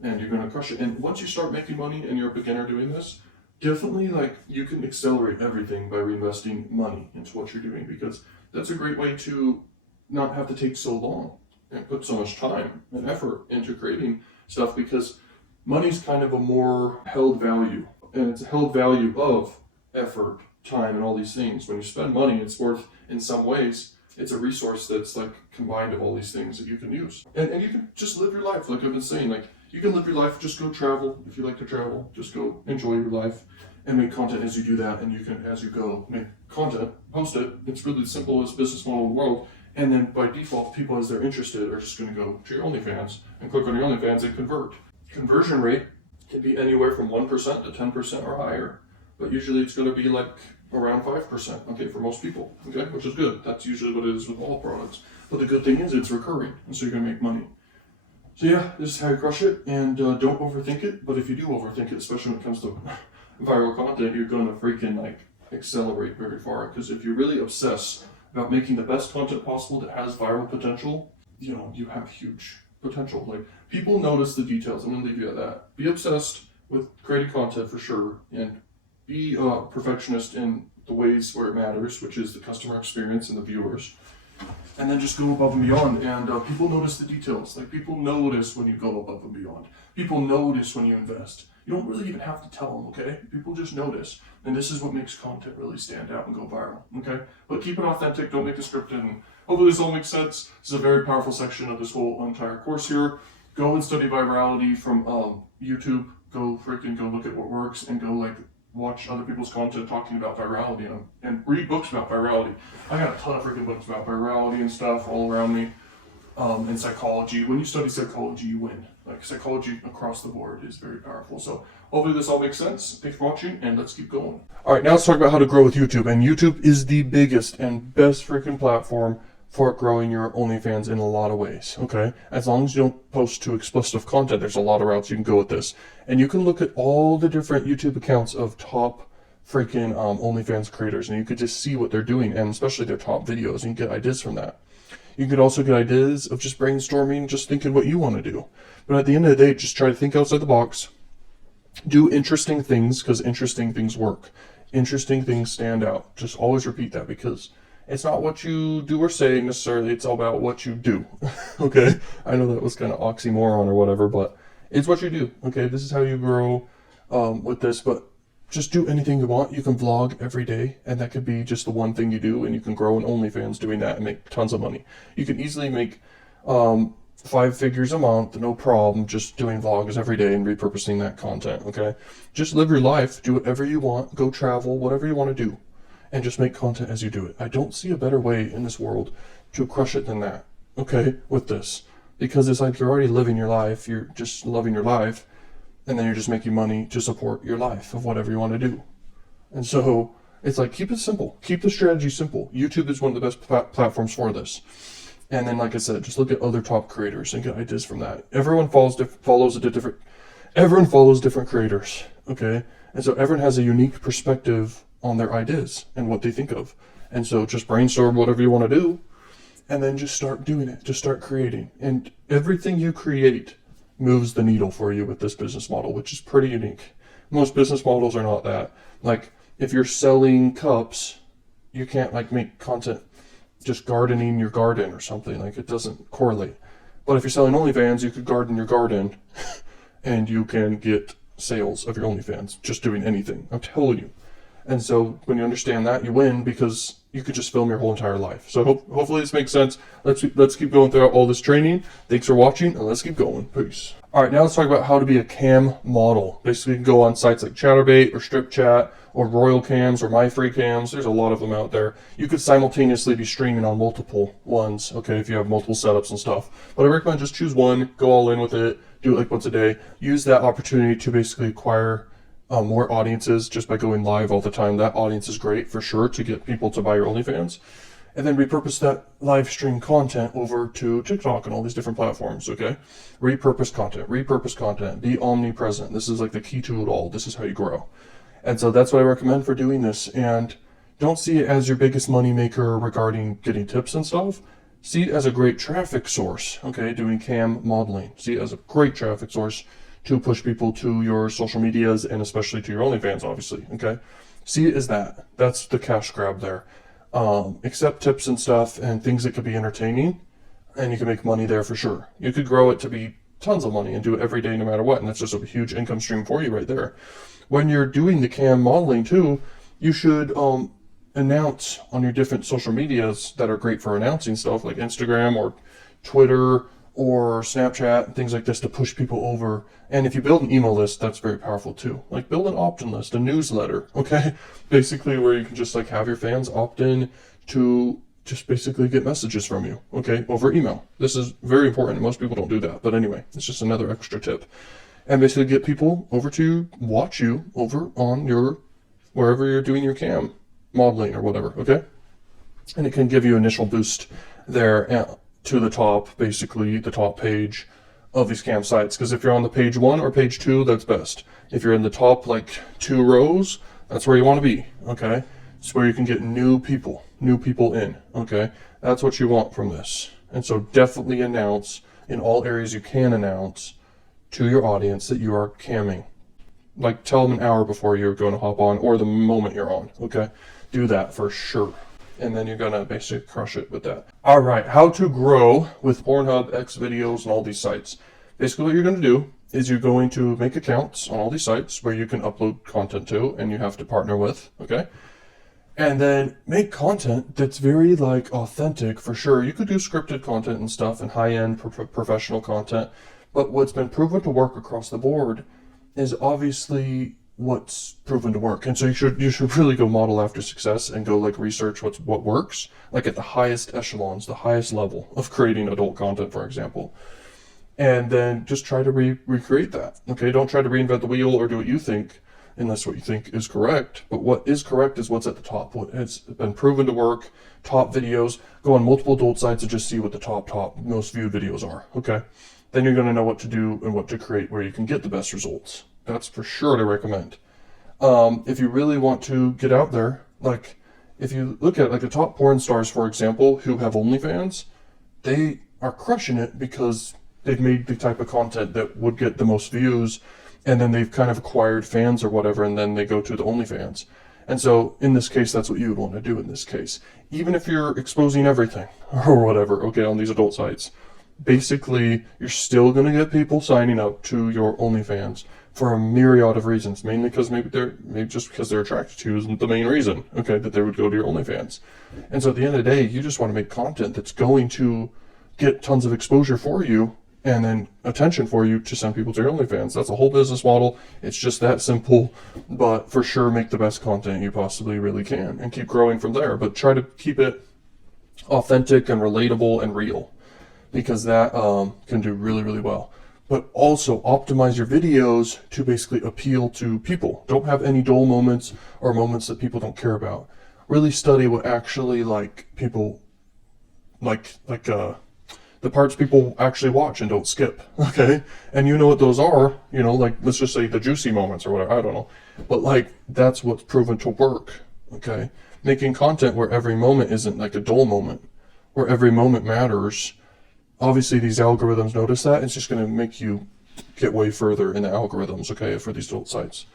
And you're going to crush it. And once you start making money and you're a beginner doing this, definitely you can accelerate everything by reinvesting money into what you're doing, because that's a great way to not have to take so long and put so much time and effort into creating stuff, because money's kind of a more held value, and it's a held value of effort, time, and all these things. When you spend money, it's worth, in some ways, it's a resource that's like combined of all these things that you can use. And you can just live your life, like I've been saying, you can live your life, just go travel. If you like to travel, just go enjoy your life and make content as you do that. And you can, as you go, make content, post it. It's really the simplest business model in the world. And then by default, people, as they're interested, are just going to go to your OnlyFans and click on your OnlyFans and convert. Conversion rate can be anywhere from 1% to 10% or higher. But usually it's going to be like around 5%, okay, for most people, okay, which is good. That's usually what it is with all products. But the good thing is it's recurring, and so you're gonna make money. So yeah, this is how you crush it, and don't overthink it. But if you do overthink it, especially when it comes to viral content, you're gonna freaking like accelerate very far. Because if you really obsess about making the best content possible that has viral potential, you have huge potential. Like, people notice the details. I'm gonna leave you at that. Be obsessed with creating content for sure, and be a perfectionist in the ways where it matters, which is the customer experience and the viewers. And then just go above and beyond, and people notice the details. Like, people notice when you go above and beyond. People notice when you invest. You don't really even have to tell them, okay? People just notice. And this is what makes content really stand out and go viral, okay? But keep it authentic, don't make it scripted, and hopefully this all makes sense. This is a very powerful section of this whole entire course here. Go and study virality from YouTube. Go look at what works, and go watch other people's content talking about virality, and read books about virality. I got a ton of freaking books about virality and stuff all around me. And psychology. When you study psychology, you win. Like, psychology across the board is very powerful. So hopefully this all makes sense. Thanks for watching, and let's keep going. All right, now let's talk about how to grow with YouTube. And YouTube is the biggest and best freaking platform for growing your OnlyFans in a lot of ways, okay? As long as you don't post too explicit content, there's a lot of routes you can go with this. And you can look at all the different YouTube accounts of top freaking OnlyFans creators, and you could just see what they're doing, and especially their top videos, and you get ideas from that. You could also get ideas of just brainstorming, just thinking what you want to do. But at the end of the day, just try to think outside the box. Do interesting things, because interesting things work. Interesting things stand out. Just always repeat that, because it's not what you do or say necessarily, it's all about what you do. Okay? I know that was kind of oxymoron or whatever, but it's what you do. Okay? This is how you grow with this, but just do anything you want. You can vlog every day, and that could be just the one thing you do, and you can grow an OnlyFans doing that and make tons of money. You can easily make 5 figures a month, no problem, just doing vlogs every day and repurposing that content, okay? Just live your life, do whatever you want, go travel, whatever you want to do, and just make content as you do it. I don't see a better way in this world to crush it than that, okay, with this. Because it's like you're already living your life, you're just loving your life, and then you're just making money to support your life of whatever you want to do. And so it's like, keep it simple. Keep the strategy simple. YouTube is one of the best platforms for this. And then, like I said, just look at other top creators and get ideas from that. Everyone follows different creators, okay? And so everyone has a unique perspective on their ideas and what they think of. And so just brainstorm whatever you want to do, and then just start doing it. Just start creating. And everything you create moves the needle for you with this business model, which is pretty unique. Most business models are not that. Like, if you're selling cups, you can't make content just gardening your garden or something. Like, it doesn't correlate. But if you're selling OnlyFans, you could garden your garden and you can get sales of your OnlyFans just doing anything. I'm telling you. And so when you understand that, you win, because you could just film your whole entire life. So hopefully this makes sense. Let's keep going throughout all this training. Thanks for watching, and let's keep going. Peace. All right, now let's talk about how to be a cam model. Basically, you can go on sites like Chatterbait or Strip Chat or Royal Cams or My Free Cams. There's a lot of them out there. You could simultaneously be streaming on multiple ones, okay, if you have multiple setups and stuff. But I recommend just choose one, go all in with it, do it like once a day. Use that opportunity to basically acquire more audiences just by going live all the time. That audience is great for sure to get people to buy your OnlyFans. And then repurpose that live stream content over to TikTok and all these different platforms, okay? Repurpose content, be omnipresent. This is like the key to it all. This is how you grow. And so that's what I recommend for doing this. And don't see it as your biggest money maker regarding getting tips and stuff. See it as a great traffic source, okay? Doing cam modeling. See it as a great traffic source to push people to your social medias, and especially to your OnlyFans, obviously, okay? See it as that. That's the cash grab there. Accept tips and stuff and things that could be entertaining, and you can make money there for sure. You could grow it to be tons of money and do it every day no matter what, and that's just a huge income stream for you right there. When you're doing the cam modeling too, you should announce on your different social medias that are great for announcing stuff, like Instagram or Twitter or Snapchat and things like this, to push people over. And if you build an email list, that's very powerful too. Like, build an opt-in list, a newsletter, okay? Basically where you can just have your fans opt in to just basically get messages from you, okay, over email. This is very important. Most people don't do that, but anyway, it's just another extra tip. And basically get people over to watch you over on your, wherever you're doing your cam modeling or whatever, okay? And it can give you initial boost there to the top, basically the top page of these campsites. Because if you're on the page 1 or page 2, that's best. If you're in the top like 2 rows, that's where you want to be, okay? It's where you can get new people in, okay? That's what you want from this. And so definitely announce in all areas you can announce to your audience that you are camming. Like, tell them an hour before you're going to hop on, or the moment you're on, okay? Do that for sure. And then you're going to basically crush it with that. All right, how to grow with Pornhub, Xvideos, and all these sites. Basically what you're going to do is you're going to make accounts on all these sites where you can upload content to, and you have to partner with, okay? And then make content that's very like authentic for sure. You could do scripted content and stuff and high-end professional content, but what's been proven to work across the board is obviously what's proven to work. And so you should really go model after success and go like research what works, like at the highest echelons, the highest level of creating adult content, for example. And then just try to recreate that. Okay, don't try to reinvent the wheel or do what you think, unless what you think is correct. But what is correct is what's at the top. What has been proven to work, top videos. Go on multiple adult sites and just see what the top most viewed videos are. Okay, then you're going to know what to do and what to create where you can get the best results. That's for sure to recommend. If you really want to get out there, like if you look at like the top porn stars, for example, who have OnlyFans, they are crushing it because they've made the type of content that would get the most views, and then they've kind of acquired fans or whatever, and then they go to the OnlyFans. And so in this case, that's what you would want to do in this case. Even if you're exposing everything or whatever, okay, on these adult sites, basically you're still going to get people signing up to your OnlyFans for a myriad of reasons, mainly because maybe just because they're attracted to you isn't the main reason, okay, that they would go to your OnlyFans. And so at the end of the day, you just want to make content that's going to get tons of exposure for you and then attention for you to send people to your OnlyFans. That's a whole business model. It's just that simple, but for sure make the best content you possibly really can and keep growing from there. But try to keep it authentic and relatable and real, because that can do really, really well. But also optimize your videos to basically appeal to people. Don't have any dull moments or moments that people don't care about. Really study what actually like people like the parts people actually watch and don't skip, okay? And you know what those are, you know, like let's just say the juicy moments or whatever, I don't know. But like that's what's proven to work, okay? Making content where every moment isn't like a dull moment, where every moment matters. Obviously these algorithms notice that. It's just going to make you get way further in the algorithms, okay, for these adult sites.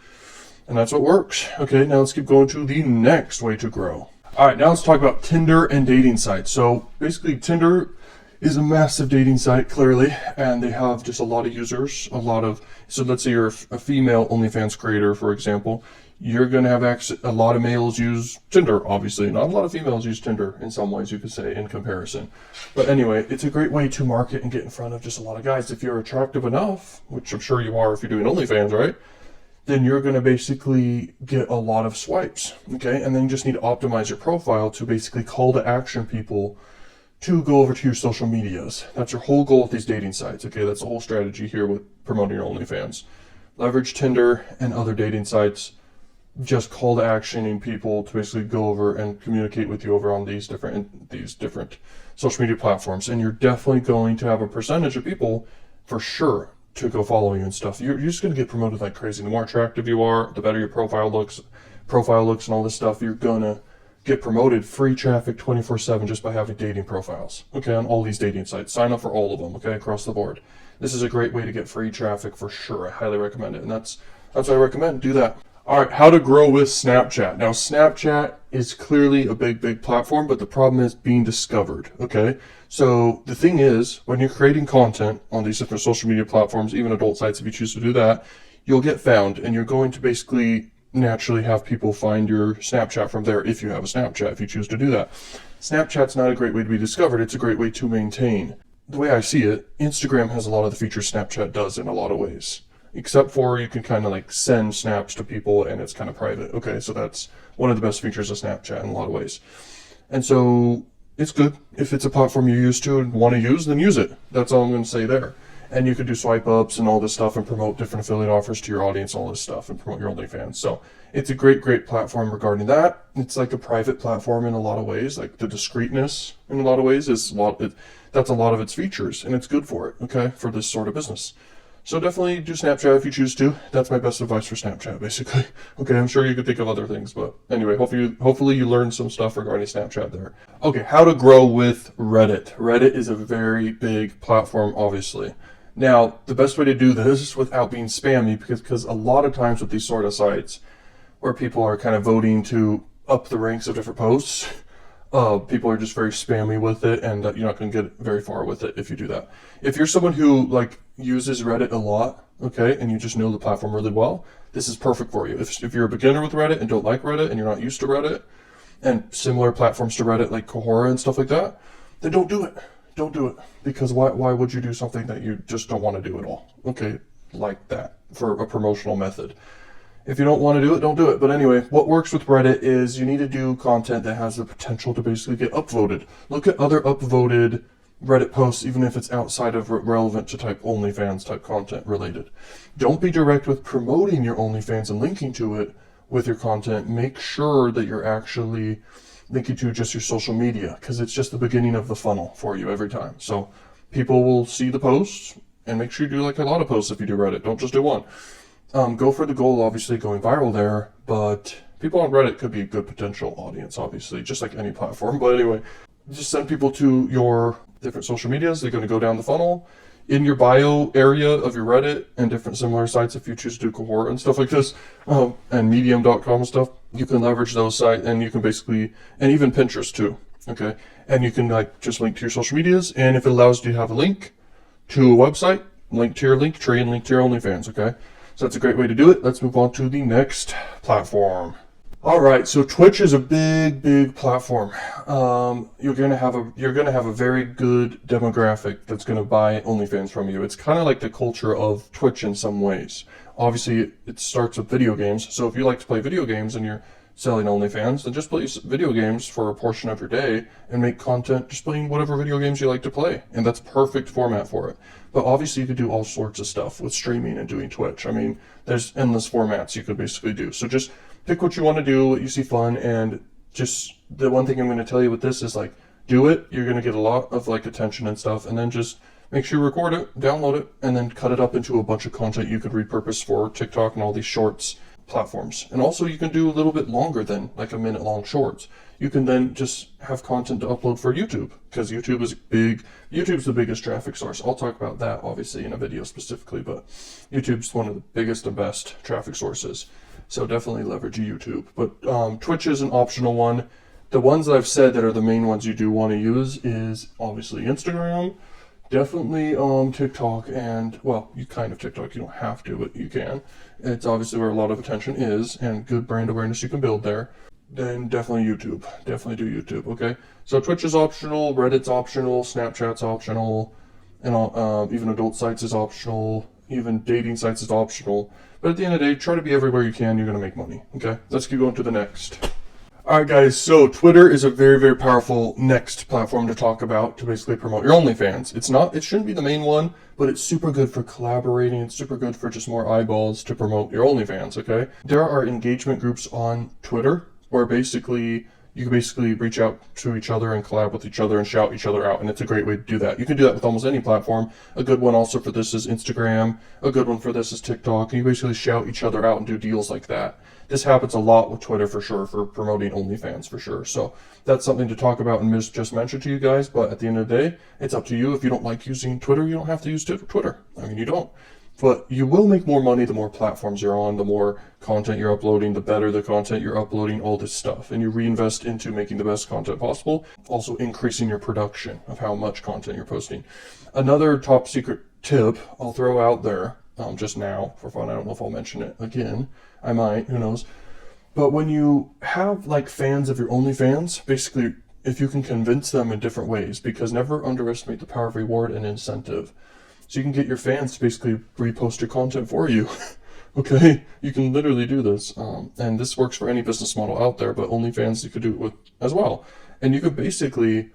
And that's what works. Okay, now let's keep going to the next way to grow. All right, now let's talk about Tinder and dating sites. So basically Tinder is a massive dating site, clearly, and they have just a lot of users, so let's say you're a female OnlyFans creator, for example, you're going to have a lot of males use Tinder, obviously. Not a lot of females use Tinder in some ways, you could say, in comparison. But anyway, it's a great way to market and get in front of just a lot of guys. If you're attractive enough, which I'm sure you are if you're doing OnlyFans, right? Then you're going to basically get a lot of swipes, okay? And then you just need to optimize your profile to basically call to action people to go over to your social medias. That's your whole goal with these dating sites, okay? That's the whole strategy here with promoting your OnlyFans. Leverage Tinder and other dating sites. Just call to actioning people to basically go over and communicate with you over on these different social media platforms. And you're definitely going to have a percentage of people, for sure, to go follow you and stuff. You're just going to get promoted like crazy. The more attractive you are, the better your profile looks and all this stuff. You're going to get promoted, free traffic 24/7 just by having dating profiles, okay, on all these dating sites. Sign up for all of them, okay, across the board. This is a great way to get free traffic for sure. I highly recommend it, and that's what I recommend. Do that. All right, how to grow with Snapchat. Now, Snapchat is clearly a big platform, but the problem is being discovered, okay? So the thing is, when you're creating content on these different social media platforms, even adult sites, if you choose to do that, you'll get found, and you're going to basically naturally have people find your Snapchat from there if you have a Snapchat, if you choose to do that. Snapchat's not a great way to be discovered. It's a great way to maintain. The way I see it, Instagram has a lot of the features Snapchat does in a lot of ways. Except for you can kind of like send snaps to people and it's kind of private. Okay, so that's one of the best features of Snapchat in a lot of ways. And so it's good. If it's a platform you're used to and want to use, then use it. That's all I'm going to say there. And you could do swipe ups and all this stuff and promote different affiliate offers to your audience, all this stuff, and promote your OnlyFans. So it's a great, great platform regarding that. It's like a private platform in a lot of ways. Like the discreetness in a lot of ways is that's a lot of its features, and it's good for it, okay, for this sort of business. So definitely do Snapchat if you choose to. That's my best advice for Snapchat, basically. Okay, I'm sure you could think of other things, but anyway, hopefully you learned some stuff regarding Snapchat there. Okay, how to grow with Reddit. Reddit is a very big platform, obviously. Now, the best way to do this without being spammy, because a lot of times with these sort of sites where people are kind of voting to up the ranks of different posts, people are just very spammy with it, and you're not going to get very far with it if you do that. If you're someone who uses Reddit a lot, okay, and you just know the platform really well, this is perfect for you. If you're a beginner with Reddit and don't like Reddit and you're not used to Reddit and similar platforms to Reddit like Quora and stuff like that, then don't do it. Don't do it, because why would you do something that you just don't want to do at all? Okay, like that for a promotional method. If you don't want to do it, don't do it. But anyway, what works with Reddit is you need to do content that has the potential to basically get upvoted. Look at other upvoted Reddit posts, even if it's outside of relevant to type OnlyFans type content related. Don't be direct with promoting your OnlyFans and linking to it with your content. Make sure that you're actually linking to just your social media, because it's just the beginning of the funnel for you every time. So people will see the posts, and make sure you do like a lot of posts if you do Reddit. Don't just do one. Go for the goal, obviously, going viral there, but people on Reddit could be a good potential audience, obviously, just like any platform. But anyway, just send people to your different social medias. They're going to go down the funnel. In your bio area of your Reddit and different similar sites, if you choose to do Cohort and stuff like this, and Medium.com and stuff, you can leverage those sites, and you can basically, and even Pinterest too, okay? And you can just link to your social medias, and if it allows you to have a link to a website, link to your link tree and link to your OnlyFans, okay? So that's a great way to do it. Let's move on to the next platform. All right, so Twitch is a big, big platform. You're gonna have a very good demographic that's gonna buy OnlyFans from you. It's kind of like the culture of Twitch in some ways. Obviously, it starts with video games. So if you like to play video games and you're selling OnlyFans, then just play video games for a portion of your day and make content just playing whatever video games you like to play. And that's perfect format for it. But obviously you could do all sorts of stuff with streaming and doing Twitch. I mean, there's endless formats you could basically do. So just pick what you want to do, what you see fun, and just the one thing I'm going to tell you with this is do it. You're going to get a lot of attention and stuff, and then just make sure you record it, download it, and then cut it up into a bunch of content you could repurpose for TikTok and all these shorts platforms. And also you can do a little bit longer than a minute long shorts. You can then just have content to upload for YouTube, because YouTube is big. YouTube's the biggest traffic source. I'll talk about that obviously in a video specifically, but YouTube's one of the biggest and best traffic sources. So definitely leverage YouTube. But Twitch is an optional one. The ones that I've said that are the main ones you do want to use is obviously Instagram, definitely TikTok, and well, you kind of TikTok, you don't have to, but you can. It's obviously where a lot of attention is, and good brand awareness you can build there. Then definitely YouTube. Definitely do YouTube, okay? So Twitch is optional, Reddit's optional, Snapchat's optional, and even adult sites is optional, even dating sites is optional. But at the end of the day, try to be everywhere you can, you're going to make money, okay? Let's keep going to the next. Alright guys, so Twitter is a very, very powerful next platform to talk about to basically promote your OnlyFans. It shouldn't be the main one, but it's super good for collaborating. It's super good for just more eyeballs to promote your OnlyFans, okay? There are engagement groups on Twitter where you can reach out to each other and collab with each other and shout each other out, and it's a great way to do that. You can do that with almost any platform. A good one also for this is Instagram. A good one for this is TikTok. And you basically shout each other out and do deals like that. This happens a lot with Twitter for sure, for promoting OnlyFans for sure. So that's something to talk about and just mention to you guys, but at the end of the day, it's up to you. If you don't like using Twitter, you don't have to use Twitter. I mean, you don't. But you will make more money the more platforms you're on, the more content you're uploading, the better the content you're uploading, all this stuff. And you reinvest into making the best content possible, also increasing your production of how much content you're posting. Another top secret tip I'll throw out there just now for fun. I don't know if I'll mention it again. I might, who knows. But when you have fans of your OnlyFans, basically, if you can convince them in different ways, because never underestimate the power of reward and incentive. So you can get your fans to basically repost your content for you. Okay? You can literally do this. And this works for any business model out there, but OnlyFans you could do it with as well. And you could basically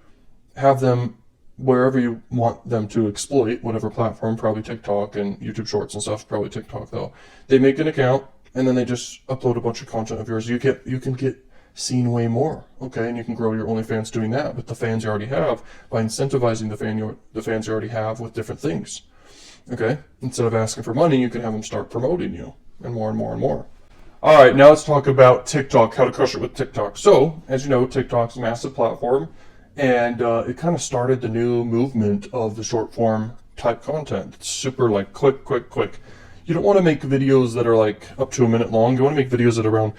have them wherever you want them to exploit, whatever platform, probably TikTok and YouTube Shorts and stuff, probably TikTok though. They make an account and then they just upload a bunch of content of yours. You can get seen way more, okay, and you can grow your OnlyFans doing that with the fans you already have by incentivizing the fans you already have with different things, okay. Instead of asking for money, you can have them start promoting you, and more and more and more. All right, now let's talk about TikTok, how to crush it with TikTok. So, as you know, TikTok's a massive platform, and it kind of started the new movement of the short form type content. It's super like quick. You don't want to make videos that are like up to a minute long. You want to make videos that are around,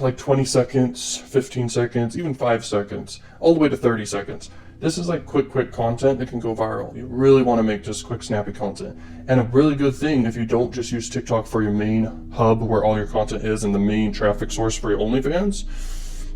like 20 seconds, 15 seconds, even 5 seconds, all the way to 30 seconds. This is like quick content that can go viral. You really want to make just quick, snappy content. And a really good thing, if you don't just use TikTok for your main hub where all your content is and the main traffic source for your OnlyFans,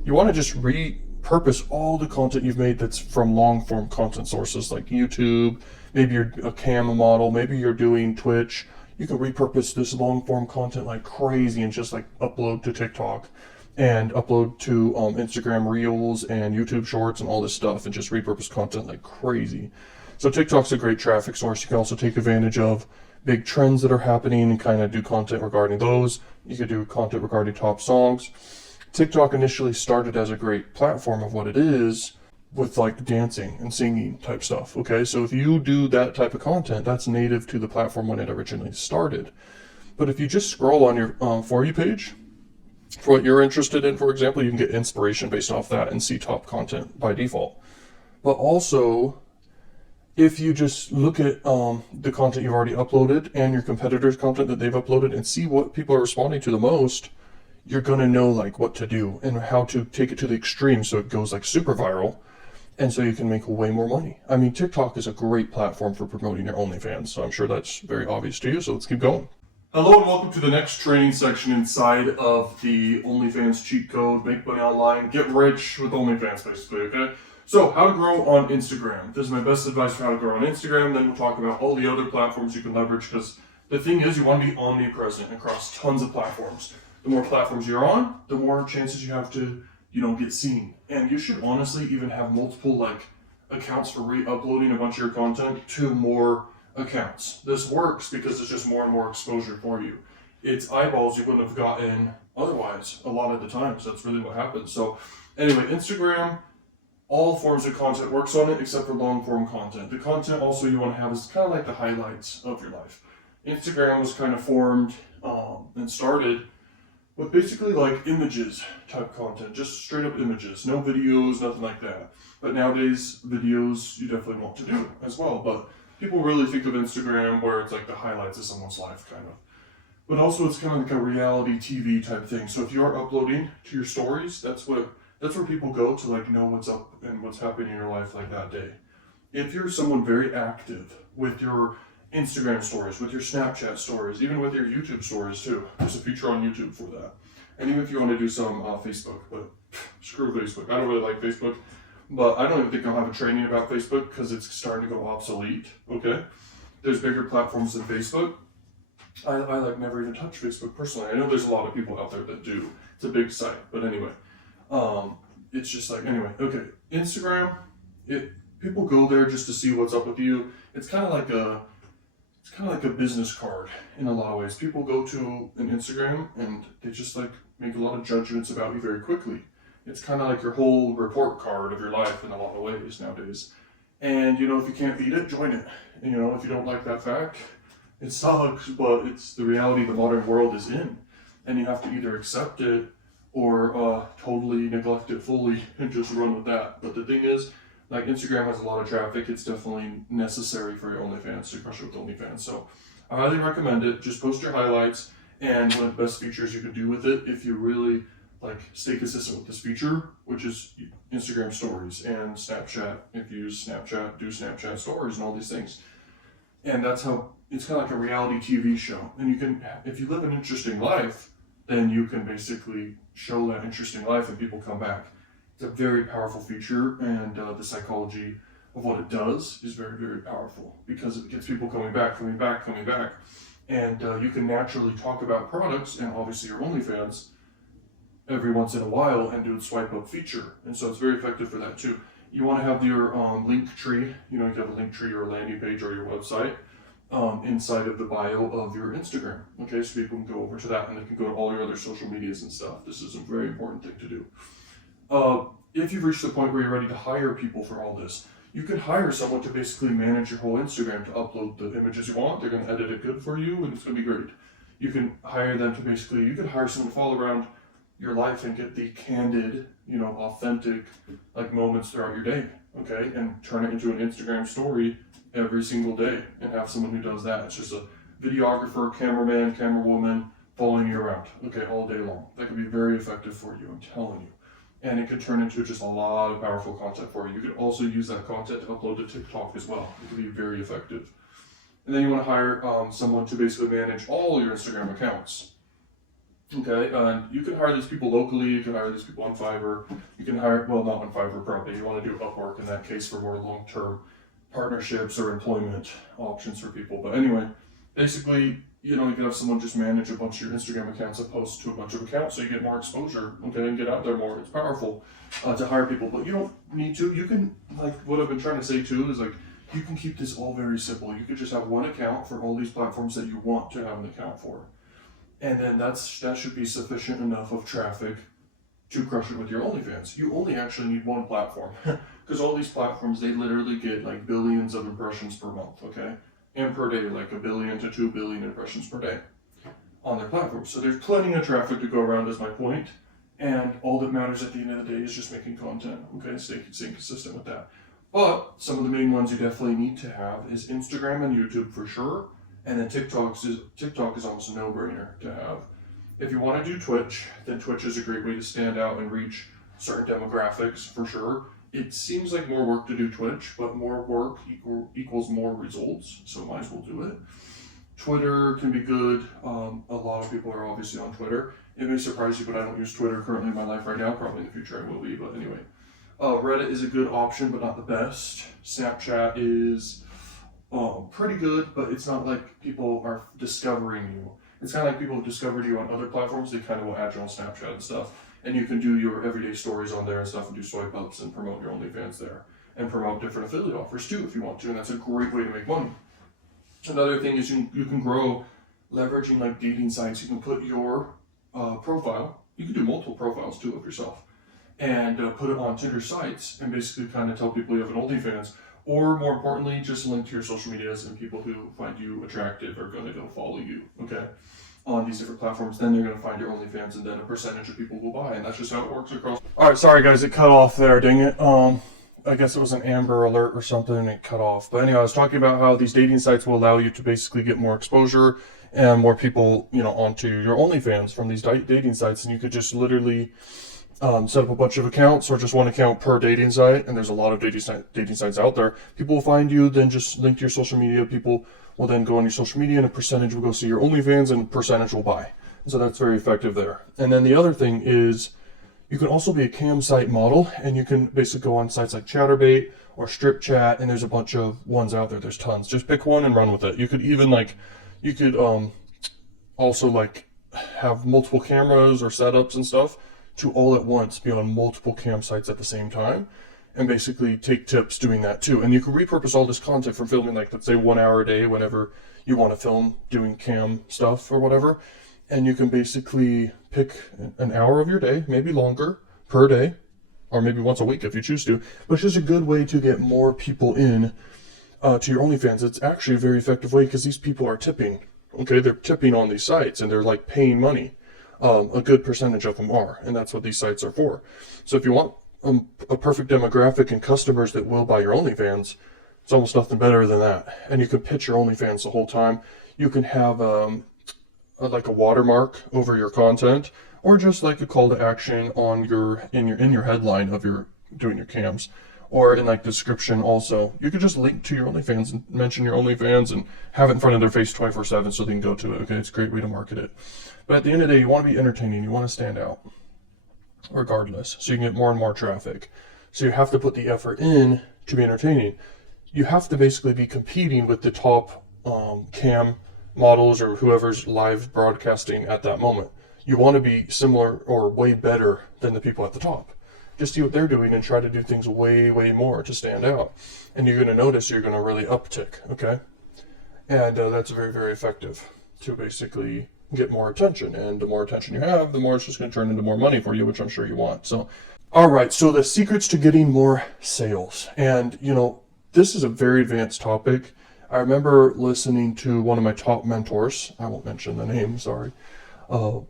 you want to just repurpose all the content you've made that's from long form content sources like YouTube. Maybe you're a cam model, maybe you're doing Twitch. You can repurpose this long form content like crazy and just like upload to TikTok and upload to Instagram Reels and YouTube Shorts and all this stuff, and just repurpose content like crazy. So TikTok's a great traffic source. You can also take advantage of big trends that are happening and kind of do content regarding those. You could do content regarding top songs. TikTok initially started as a great platform of what it is, with like dancing and singing type stuff, okay? So if you do that type of content, that's native to the platform when it originally started. But if you just scroll on your For You page, for what you're interested in, for example, you can get inspiration based off that and see top content by default. But also, if you just look at the content you've already uploaded and your competitors' content that they've uploaded and see what people are responding to the most, you're going to know like what to do and how to take it to the extreme so it goes like super viral, and so you can make way more money. I mean, TikTok is a great platform for promoting your OnlyFans, so I'm sure that's very obvious to you, so let's keep going. Hello and welcome to the next training section inside of the OnlyFans cheat code, make money online, get rich with OnlyFans basically, okay? So, how to grow on Instagram. This is my best advice for how to grow on Instagram, then we'll talk about all the other platforms you can leverage, because the thing is, you want to be omnipresent across tons of platforms. The more platforms you're on, the more chances you have to, get seen. And you should honestly even have multiple accounts for re-uploading a bunch of your content to more accounts. This works because it's just more and more exposure for you. It's eyeballs you wouldn't have gotten otherwise a lot of the times. That's really what happens. So anyway, Instagram, all forms of content works on it except for long form content. The content also you want to have is kind of like the highlights of your life. Instagram was kind of formed and started with basically like images type content, just straight up images, no videos, nothing like that. But nowadays, videos you definitely want to do as well. But people really think of Instagram where it's like the highlights of someone's life, kind of. But also it's kind of like a reality TV type thing. So if you are uploading to your stories, that's where people go to like know what's up and what's happening in your life like that day. If you're someone very active with your Instagram stories, with your Snapchat stories, even with your YouTube stories too. There's a feature on YouTube for that. And even if you want to do some Facebook, but screw Facebook. I don't really like Facebook, but I don't even think I'll have a training about Facebook because it's starting to go obsolete, okay? There's bigger platforms than Facebook. I never even touch Facebook personally. I know there's a lot of people out there that do. It's a big site, but anyway. It's just okay. Instagram, people go there just to see what's up with you. It's kind of like a business card in a lot of ways. People go to an Instagram and they just make a lot of judgments about you very quickly. It's kind of like your whole report card of your life in a lot of ways nowadays. And if you can't beat it, join it. And, if you don't like that fact, it sucks, but it's the reality the modern world is in. And you have to either accept it or totally neglect it fully and just run with that. But the thing is, Instagram has a lot of traffic. It's definitely necessary for your OnlyFans to crush it with OnlyFans. So I highly recommend it. Just post your highlights, and one of the best features you can do with it, if you really stay consistent with this feature, which is Instagram stories and Snapchat. If you use Snapchat, do Snapchat stories and all these things. And that's how it's kind of like a reality TV show. And you can, if you live an interesting life, then you can basically show that interesting life and people come back. It's a very powerful feature, and the psychology of what it does is very, very powerful because it gets people coming back. And you can naturally talk about products and obviously your OnlyFans every once in a while and do a swipe up feature. And so it's very effective for that too. You want to have your link tree. You have a link tree or a landing page or your website inside of the bio of your Instagram. Okay, so people can go over to that and they can go to all your other social medias and stuff. This is a very important thing to do. If you've reached the point where you're ready to hire people for all this, you can hire someone to basically manage your whole Instagram, to upload the images you want. They're going to edit it good for you and it's going to be great. You can hire them to basically, you can hire someone to follow around your life and get the candid, authentic moments throughout your day, okay? And turn it into an Instagram story every single day and have someone who does that. It's just a videographer, cameraman, camerawoman following you around, okay, all day long. That can be very effective for you, I'm telling you. And it could turn into just a lot of powerful content for you. You could also use that content to upload to TikTok as well. It could be very effective. And then you want to hire someone to basically manage all your Instagram accounts. Okay, and you can hire these people locally, you can hire these people on Fiverr, you can hire, well, not on Fiverr probably, you want to do Upwork in that case for more long-term partnerships or employment options for people. But anyway, basically, you can have someone just manage a bunch of your Instagram accounts and post to a bunch of accounts so you get more exposure, okay, and get out there more. It's powerful to hire people, but you don't need to. You can, what I've been trying to say too is you can keep this all very simple. You could just have one account for all these platforms that you want to have an account for. And then that should be sufficient enough of traffic to crush it with your OnlyFans. You only actually need one platform because all these platforms, they literally get billions of impressions per month, okay? And per day, 1 billion to 2 billion impressions per day on their platform. So there's plenty of traffic to go around is my point. And all that matters at the end of the day is just making content, okay? Staying consistent with that. But some of the main ones you definitely need to have is Instagram and YouTube for sure. And then TikTok is almost a no-brainer to have. If you want to do Twitch, then Twitch is a great way to stand out and reach certain demographics for sure. It seems like more work to do Twitch, but more work equals more results, so might as well do it. Twitter can be good. A lot of people are obviously on Twitter. It may surprise you, but I don't use Twitter currently in my life right now. Probably in the future I will be, but anyway. Reddit is a good option, but not the best. Snapchat is pretty good, but it's not like people are discovering you. It's kind of like people have discovered you on other platforms. They kind of will add you on Snapchat and stuff. And you can do your everyday stories on there and stuff and do swipe ups and promote your OnlyFans there. And promote different affiliate offers too if you want to. And that's a great way to make money. Another thing is you can grow leveraging dating sites. You can put your profile. You can do multiple profiles too of yourself. And put it on Tinder sites and basically kind of tell people you have an OnlyFans. Or more importantly, just link to your social medias and people who find you attractive are going to go follow you, okay, on these different platforms. Then they're going to find your OnlyFans and then a percentage of people will buy. And that's just how it works across. All right, sorry guys, it cut off there, dang it. I guess it was an Amber Alert or something and it cut off. But anyway, I was talking about how these dating sites will allow you to basically get more exposure and more people, onto your OnlyFans from these dating sites. And you could just literally set up a bunch of accounts or just one account per dating site, and there's a lot of dating sites out there. People will find you, then just link to your social media. People will then go on your social media and a percentage will go see your OnlyFans and a percentage will buy. So that's very effective there. And then the other thing is you can also be a cam site model, and you can basically go on sites like Chatterbait or Strip Chat, and there's a bunch of ones out there. There's tons. Just pick one and run with it. You could even also have multiple cameras or setups and stuff to all at once be on multiple cam sites at the same time and basically take tips doing that too. And you can repurpose all this content from filming let's say 1 hour a day whenever you want to film doing cam stuff or whatever. And you can basically pick an hour of your day, maybe longer per day, or maybe once a week if you choose to. But it's just a good way to get more people in to your OnlyFans. It's actually a very effective way because these people are tipping. Okay, they're tipping on these sites and they're paying money. A good percentage of them are, and that's what these sites are for. So if you want a perfect demographic and customers that will buy your OnlyFans, it's almost nothing better than that. And you can pitch your OnlyFans the whole time. You can have a watermark over your content, or just a call to action on in your headline of your doing your cams, or in description also. You could just link to your OnlyFans and mention your OnlyFans and have it in front of their face 24/7 so they can go to it. Okay, it's a great way to market it. But at the end of the day, you want to be entertaining. You want to stand out regardless, so you can get more and more traffic. So you have to put the effort in to be entertaining. You have to basically be competing with the top cam models or whoever's live broadcasting at that moment. You want to be similar or way better than the people at the top. just see what they're doing and try to do things way, way more to stand out. And you're going to notice you're going to really uptick, okay? And that's very, very effective to basically get more attention. And the more attention you have, the more it's just going to turn into more money for you, which I'm sure you want. So, all right, so the secrets to getting more sales. And, this is a very advanced topic. I remember listening to one of my top mentors. I won't mention the name, sorry.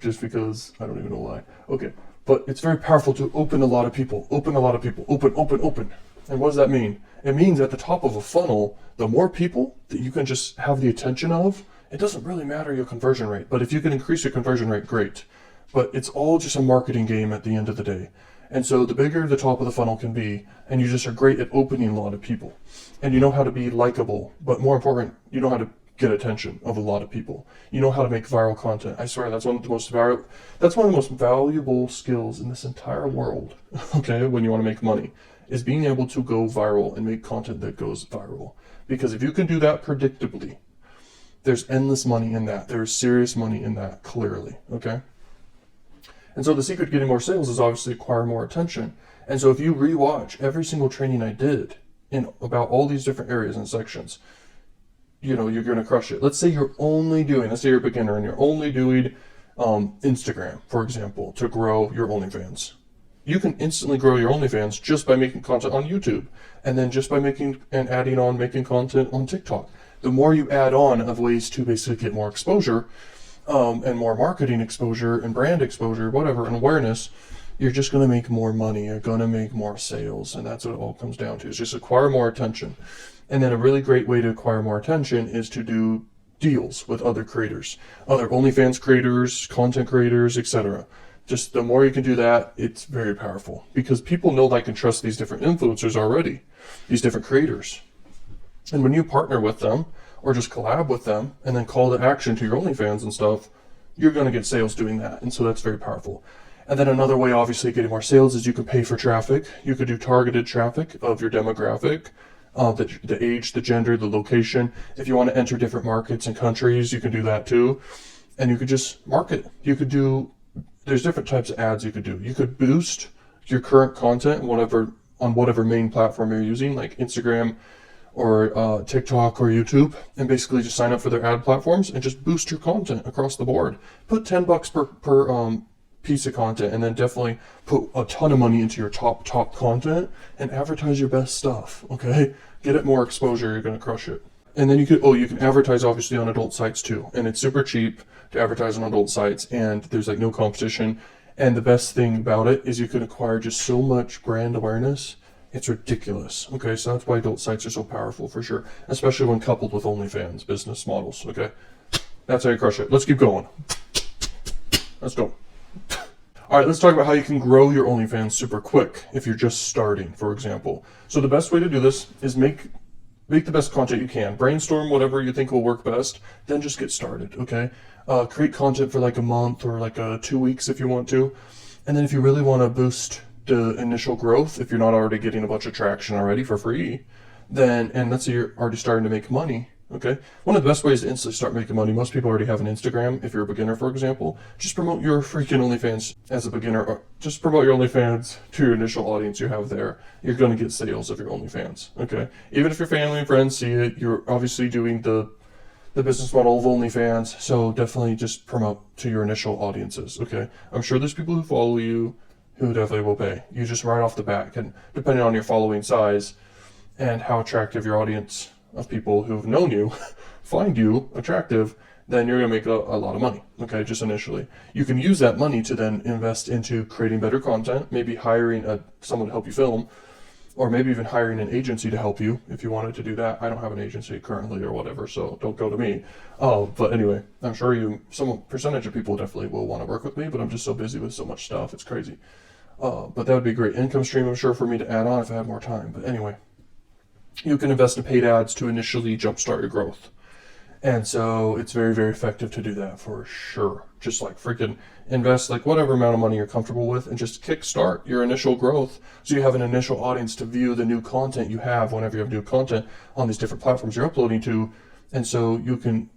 Just because I don't even know why. Okay, but it's very powerful to open a lot of people. Open. And what does that mean? It means at the top of a funnel, the more people that you can just have the attention of, it doesn't really matter your conversion rate. But if you can increase your conversion rate, great. But it's all just a marketing game at the end of the day. And so the bigger the top of the funnel can be, and you just are great at opening a lot of people, and you know how to be likable, but more important, you know how to get attention of a lot of people. You know how to make viral content. I swear that's one of the most valuable skills in this entire world. Okay, when you want to make money, is being able to go viral and make content that goes viral. Because if you can do that predictably, there's endless money in that. There's serious money in that, clearly. Okay. And so the secret to getting more sales is obviously acquire more attention. And so if you rewatch every single training I did in about all these different areas and sections, you're going to crush it. Let's say you're a beginner and you're only doing Instagram, for example, to grow your OnlyFans. You can instantly grow your OnlyFans just by making content on YouTube, and then just by making content on TikTok. The more you add on of ways to basically get more exposure, and more marketing exposure and brand exposure, whatever, and awareness, you're just going to make more money. You're going to make more sales. And that's what it all comes down to, is just acquire more attention. And then a really great way to acquire more attention is to do deals with other creators, other OnlyFans creators, content creators, etc. Just the more you can do that, it's very powerful, because people know, like, and trust these different influencers already, these different creators. And when you partner with them, or just collab with them, and then call to action to your OnlyFans and stuff, you're going to get sales doing that. And so that's very powerful. And then another way, obviously, getting more sales is you can pay for traffic. You could do targeted traffic of your demographic, the age, the gender, the location. If you want to enter different markets and countries, you can do that too. And you could just market. There's different types of ads you could do. You could boost your current content on whatever main platform you're using, like Instagram, or TikTok or YouTube, and basically just sign up for their ad platforms and just boost your content across the board. Put $10 per piece of content, and then definitely put a ton of money into your top content and advertise your best stuff. Okay, get it more exposure. You're gonna crush it. And then you can advertise obviously on adult sites too, and it's super cheap to advertise on adult sites, and there's like no competition. And the best thing about it is you can acquire just so much brand awareness. It's ridiculous. Okay, so that's why adult sites are so powerful, for sure, especially when coupled with OnlyFans business models. Okay, that's how you crush it. Let's keep going. Let's go. All right, let's talk about how you can grow your OnlyFans super quick if you're just starting, for example. So the best way to do this is make the best content you can. Brainstorm whatever you think will work best, then just get started. Okay, create content for like a month or like 2 weeks if you want to, and then if you really want to boost the initial growth, if you're not already getting a bunch of traction already for free, then, and let's say you're already starting to make money, okay? One of the best ways to instantly start making money, most people already have an Instagram. If you're a beginner, for example, just promote your freaking OnlyFans as a beginner, or just promote your OnlyFans to your initial audience you have there. You're going to get sales of your OnlyFans, okay? Even if your family and friends see it, you're obviously doing the business model of OnlyFans, so definitely just promote to your initial audiences, okay? I'm sure there's people who follow you who definitely will pay. You just right off the bat, and depending on your following size and how attractive your audience of people who've known you find you attractive, then you're going to make a lot of money, okay, just initially. You can use that money to then invest into creating better content, maybe hiring someone to help you film, or maybe even hiring an agency to help you if you wanted to do that. I don't have an agency currently or whatever, so don't go to me. But anyway, I'm sure some percentage of people definitely will want to work with me, but I'm just so busy with so much stuff, it's crazy. But that would be a great income stream, I'm sure, for me to add on if I had more time. But anyway, you can invest in paid ads to initially jumpstart your growth. And so it's very, very effective to do that for sure. Just like freaking invest like whatever amount of money you're comfortable with and just kickstart your initial growth. So you have an initial audience to view the new content you have whenever you have new content on these different platforms you're uploading to. And so you can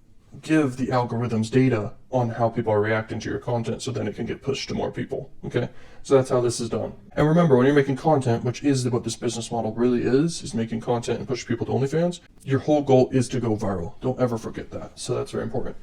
give the algorithms data on how people are reacting to your content, so then it can get pushed to more people. Okay, so that's how this is done. And remember, when you're making content, which is what this business model really is making content and push people to OnlyFans, your whole goal is to go viral. Don't ever forget that. So that's very important.